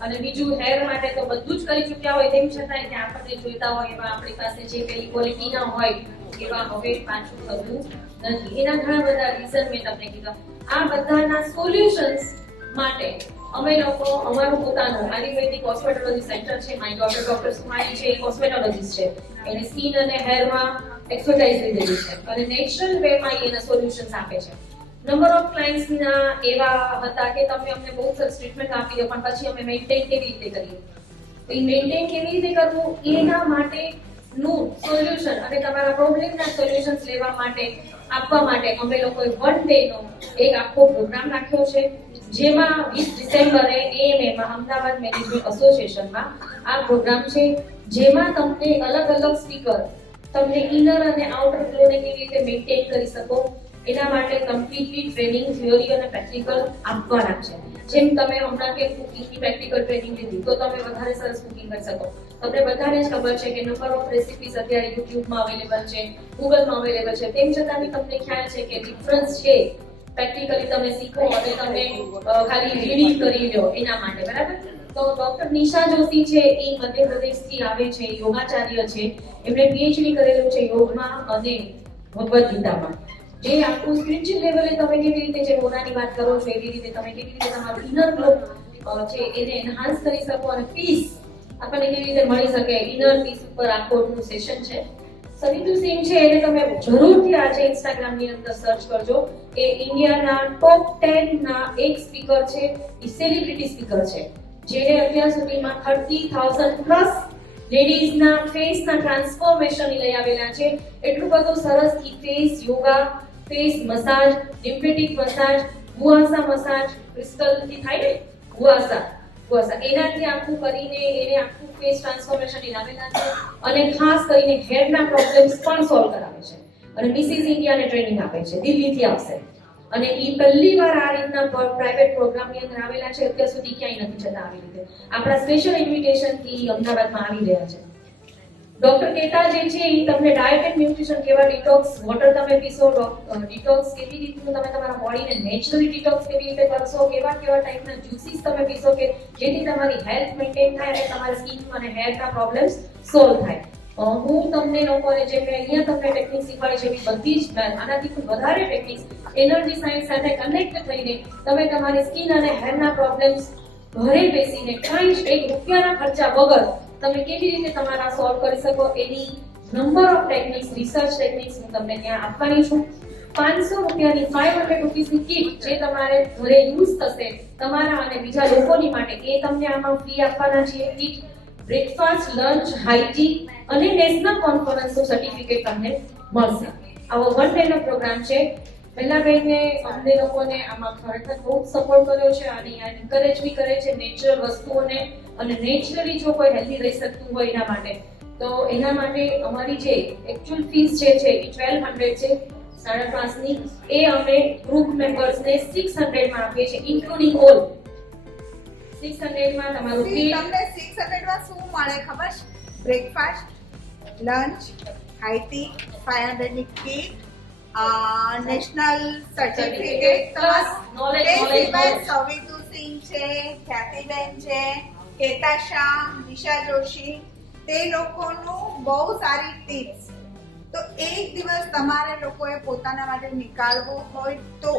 અને બીજું હેર માટે તો બધું જ કરી ચૂક્યા હોય તેમ છતાં કે આપણે જોઈતા હોય એવા આપણી પાસે જે પેલી ક્વોલિટી ના હોય એવા હવે પાછું થતું નથી એના ઘણા બધા રીઝન મેં તમને કીધા આ બધાના સોલ્યુશન્સ માટે અમે લોકો અમારું પોતાનું આયુર્વેદિક કોસ્મેટોલોજી સેન્ટર છે માય ડોક્ટર સુમારી છે એ કોસ્મેટોલોજીસ્ટ છે એને સ્કિન અને હેરમાં એક્સપર્ટાઇઝ લીધેલી છે અને નેચરલ વેમાં એના સોલ્યુશન્સ આપે છે નંબર ઓફ ક્લાયન્ટ્સના એવા હતા કે તમે અમને બહુ સરસ ટ્રીટમેન્ટ આપી દો પણ પછી અમે મેન્ટેન કેવી રીતે કરીએ તો એ મેન્ટેન કેવી રીતે કરવું એના માટેનું સોલ્યુશન અને તમારા પ્રોબ્લેમના સોલ્યુશન્સ લેવા માટે આપવા માટે અમે લોકોએ 1 ડેનો એક આખો પ્રોગ્રામ રાખ્યો છે જેમાં 20 ડિસેમ્બરે AMA અમદાવાદ મેનેજમેન્ટ એસોસિએશનમાં આ પ્રોગ્રામ છે જેમાં તમને અલગ અલગ સ્પીકર તમને ઇનર અને આઉટર ગ્લોને કેવી રીતે મેન્ટેન કરી શકો એના માટે કમ્પ્લીટલી ટ્રેનિંગ થિયરી અને પ્રેક્ટિકલ આપવાના છે જેમ તમે હમણાં કે કુકિંગની પ્રેક્ટિકલ ટ્રેનિંગ લીધી તો તમે વધારે સરસ કુકિંગ કરી શકો તમને બધાને જ ખબર છે કે નંબર ઓફ રેસિપીઝ અત્યારે યુટ્યુબમાં અવેલેબલ છે ગૂગલમાં અવેલેબલ છે તેમ છતાં બી તમને ખ્યાલ છે કે ડિફરન્સ છે પ્રેક્ટિકલી તમે શીખો અને તમે ખાલી રીડિંગ કરી લો એના માટે બરાબર તો ડોક્ટર નિશા જોશી છે એ મધ્યપ્રદેશથી આવે છે યોગાચાર્ય છે એમણે PhD કરેલું છે યોગમાં અને ભગવદ ગીતામાં જે આખું સ્પિરિચ્યુઅલ લેવલે તમે કેવી રીતે જે મોનાની વાત કરો છો એવી રીતે તમે કેવી રીતે તમારું ઇનર ગ્લો છે એને એનહાન્સ કરી શકો અને પીસ આપણને કેવી રીતે મળી શકે ઇનર પીસ ઉપર આખોનું સેશન છે સનિતુ સિંહ છે એને તમે જરૂરથી આજે ઇન્સ્ટાગ્રામની અંદર સર્ચ કરજો એ ઇન્ડિયાના ટોપ 10 ના એક સ્પીકર છે એ સેલિબ્રિટી સ્પીકર છે જેને અત્યાર સુધીમાં 30,000 પ્લસ લેડીઝના ફેસના ટ્રાન્સફોર્મેશન લઈ આવેલા છે એટલું બધું સરસ ઈ face yoga face massage lymphatic massage gua sha massage ક્રિસ્ટલથી થાય ને ગુઆસા એનાથી આખું કરીને એને આખું ફેસ ટ્રાન્સફોર્મેશન લાવેલા છે અને ખાસ કરીને હેરના પ્રોબ્લેમ્સ પણ સોલ્વ કરાવે છે અને મિસિસ ઇન્ડિયાને ટ્રેનિંગ આપે છે દિલ્હીથી આવશે અને એ પહેલીવાર આ રીતના પ્રાઇવેટ પ્રોગ્રામની અંદર આવેલા છે અત્યાર સુધી ક્યાંય નથી જતા આવી રીતે આપણા સ્પેશિયલ ઇન્વિટેશનથી અમદાવાદમાં આવી રહ્યા છે ડોક્ટર કેતા જે છે એ તમને ડાયટ એન્ડ ન્યુટ્રિશન કેવા ડિટોક્સ વોટર તમે પીશો ડિટોક્સ કેવી રીતનું તમે તમારા બોડીને નેચરલી ડિટોક્સ કેવી રીતે કરશો કેવા ટાઈપના જ્યુસીસ તમે પીશો કે જેથી તમારી હેલ્થ મેન્ટેન થાય અને તમારા સ્કિન અને હેરના પ્રોબ્લેમ્સ સોલ્વ થાય હું તમને લોકોને જે મેં અહીંયા તમને ટેકનિક શીખવાડી છે એ બધી જ આનાથી પણ વધારે ટેકનિક્સ એનર્જી સાયન્સ સાથે કનેક્ટ થઈને તમે તમારી સ્કિન અને હેરના પ્રોબ્લેમ્સ ઘરે બેસીને કંઈ જ એક રૂપિયાના ખર્ચા વગર તમે કેવી રીતે તમારા સોલ્વ કરી શકો any number of techniques research techniques હું તમને ત્યાં આપવાની છું 500 રૂપિયાની 500 રૂપીસની કીટ જે તમારે ઘરે યુઝ થશે તમારા અને બીજા લોકોની માટે એ તમને આમાં ફ્રી આપવાના છે કીટ બ્રેકફાસ્ટ લંચ હાઇજીન અને નેશનલ કોન્ફરન્સનું સર્ટિફિકેટ તમને મળશે આવો 1 ડેનો પ્રોગ્રામ છે પહેલા બેનને અમને લોકોને આમાં ખરેખર બહુ સપોર્ટ કર્યો છે અને એન્કરેજ બી કરે છે નેચરલ વસ્તુઓને અને નેચરલી જો કોઈ હેલ્ધી રહી શકતું હોય એના માટે તો એના માટે અમારી જે એકચ્યુઅલ ફીસ જે છે એ 1200 છે 5.5 ની. એ અમે ગ્રુપ મેમ્બર્સને 600 માં આપીએ છીએ ઇન્ક્લુડિંગ ઓલ. 600 માં તમારું See, ફી તમને 600 માં શું મળે ખબર છે? બ્રેકફાસ્ટ, લંચ, હાઈ ટી, 500 ની cake, national certificate Plus knowledge, knowledge. સવિતુ સિંહ છે, ખ્યાતિબેન છે, કેતા શાહ, નિશા જોશી, તે લોકોનું બહુ સારી ટિપ્સ. તો એક દિવસ તમારે લોકોએ પોતાના માટે નીકાળવો હોય તો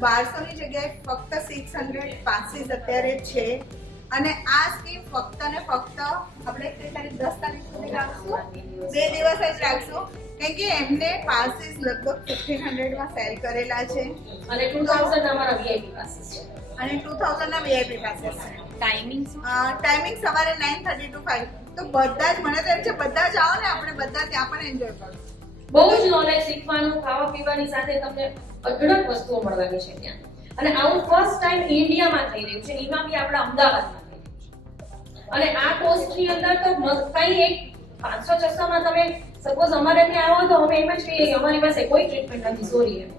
1200 ની જગ્યાએ ફક્ત 600 પાસીસ અત્યારે છે. અને આ સ્કીમ ફક્ત ને ફક્ત આપણે કઈ તારીખ 10 તારીખ સુધી રાખશું, 2 દિવસ જ રાખશું, કેમ કે એમને પાસીસ લગભગ 1500 માં સેલ કરેલા છે અને 2000 અમારા VIP પાસીસ છે. અને 2000 ના VIP પાસીસ છે. ટાઈમિંગ શું? ટાઈમિંગ સવારે 9:30 to 5. તો બધા જ મને તો એમ છે બધા જ આવો ને આપણે બધા ત્યાં પણ એન્જોય કરો. બહુ જ નોલેજ શીખવાનું, ખાવા પીવાની સાથે તમને અઢળક વસ્તુઓ મળવાની છે ત્યાં. અને આવું ફર્સ્ટ ટાઈમ ઇન્ડિયામાં થઈ રહ્યું છે, એમાં બી આપણા અમદાવાદમાં થઈ રહ્યું છે. અને આ કોસ્ટની અંદર તો કઈ એક 500-600 માં તમે સપોઝ અમારે ત્યાં આવો તો અમે એમ જ કહીએ કે અમારી પાસે કોઈ ટ્રીટમેન્ટ નથી, સોરી એમ.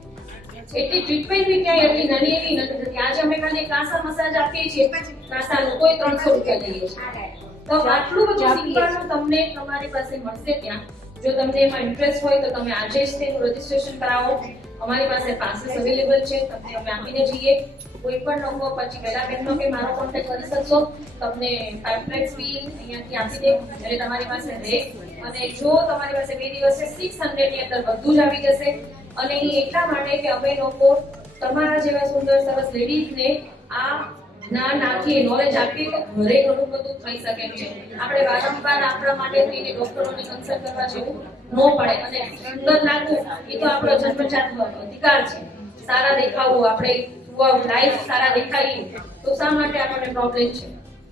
એટલી ટ્રીટમેન્ટ બી ક્યાંય એટલી નાની એવી નથી થતી. આજે અમે ખાલી કાસા મસાજ આપીએ છીએ, કાસાનું કોઈ 300 રૂપિયા લઈએ છીએ. તો આટલું બધું શીખવાનું તમને તમારી પાસે મળશે ત્યાં. જો તમને એમાં ઇન્ટરેસ્ટ હોય તો તમે આજે જ તેનું રજીસ્ટ્રેશન કરાવો. અમારી પાસે પાસીસ અવેલેબલ છે, તમને અમે આપીને જઈએ. કોઈ પણ લોકો પછી પહેલા બહેનો કે મારો કોન્ટેક્ટ કરી શકશો. તમને પાઇપલાઇન્સ બી અહીંયાથી આપી દે એટલે તમારી પાસે રહે. અને જો તમારી પાસે 2 દિવસે 600 ની અંદર બધું જ આવી જશે. અને એ એટલા માટે કે અમે લોકો તમારા જેવા સુંદર સરસ લેડીઝને આ જ્ઞાન આપીએ, નોલેજ આપીએ કે ઘરે ઘણું બધું થઈ શકે છે. આપણે વારંવાર આપણા માટે થઈને ડોક્ટરોને કન્સલ્ટ કરવા જેવું ન પડે. અને સુંદર લાગવું એ તો આપણો જન્મજાત અધિકાર છે. સારા દેખાવું, આપણે લાઈફ સારા દેખાઈએ તો શા માટે આપણને પ્રોબ્લેમ છે?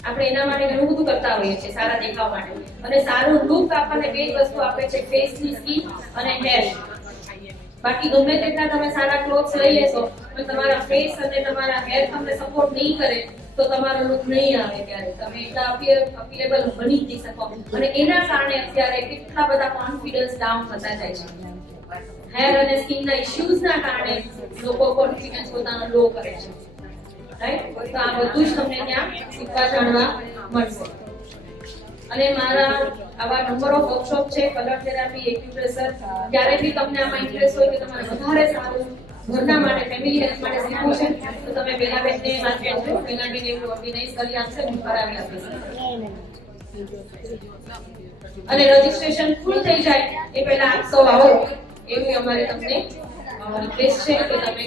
આપણે એના માટે ઘણું બધું કરતા હોઈએ છીએ સારા દેખાવ માટે. અને સારું લુક આપણને 2 જ વસ્તુ આપે છે, ફેસની સ્કિન અને હેર. બાકી ગમે તેટલા તમે સારા ક્લોથ્સ લઈ લેશો પણ તમારા ફેસ અને તમારા હેર તમને સપોર્ટ નહીં કરે તો તમારો લુક નહીં આવે. ત્યારે તમે એટલા અપીલેબલ બની જ નહીં શકો. અને એના કારણે અત્યારે કેટલા બધા કોન્ફિડન્સ ડાઉન થતા જાય છે. હેર અને સ્કિનના ઇશ્યુઝના કારણે લોકો કોન્ફિડન્સ પોતાનો લો કરે છે. રાઈટ? તો આ બધું જ તમને ત્યાં શીખવા જાણવા મળશે. અને મારા આવા નંબર ઓફ વર્કશોપ છે, કલર થેરાપી, એક્યુપ્રેશર. જ્યારે બી તમને આમાં ઇન્ટરેસ્ટ હોય કે તમારે વધારે સારું ઘરના માટે, ફેમિલી હેલ્થ માટે શીખવું છે તો તમે બેનાબેનને માર્કેટ કરો. બેનાબેન એવું ઓર્ગેનાઇઝ કરી આપશે, હું કરાવી આપીશ. અને રજીસ્ટ્રેશન ફૂલ થઈ જાય એ પહેલા આપ સૌ આવો એવી અમારે તમને રિક્વેસ્ટ છે કે તમે.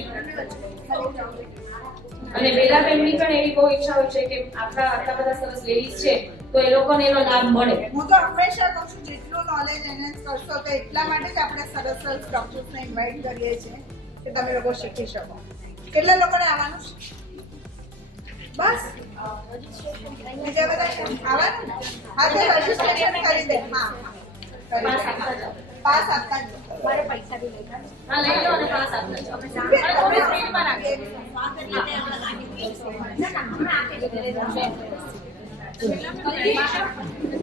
અને બેનાબેનની પણ એવી બહુ ઈચ્છા હોય છે કે આપણા આટલા બધા સરસ લેડીઝ છે તો એ લોકોને એનો લાભ મળે. હું તો હંમેશા કહું છું જેટલું નોલેજ એનહેન્સ કરશો તો એટલા માટે જ આપણે સરસ સરસ ડોક્ટર્સને ઇન્વાઇટ કરીએ છીએ કે તમે લોકો શીખી શકો. કેટલા લોકોને આવવાનું છે? બસ બીજા બધા આવવાનું ને? હા તો રજીસ્ટ્રેશન કરી દે. હા પાસ આપતા જ. મારે પૈસા બી લઈ હા, લઈ લો અને પાસ આપજો. થોડી સ્પીડમાં રાખીએ. ના ના હમણાં આપી દે.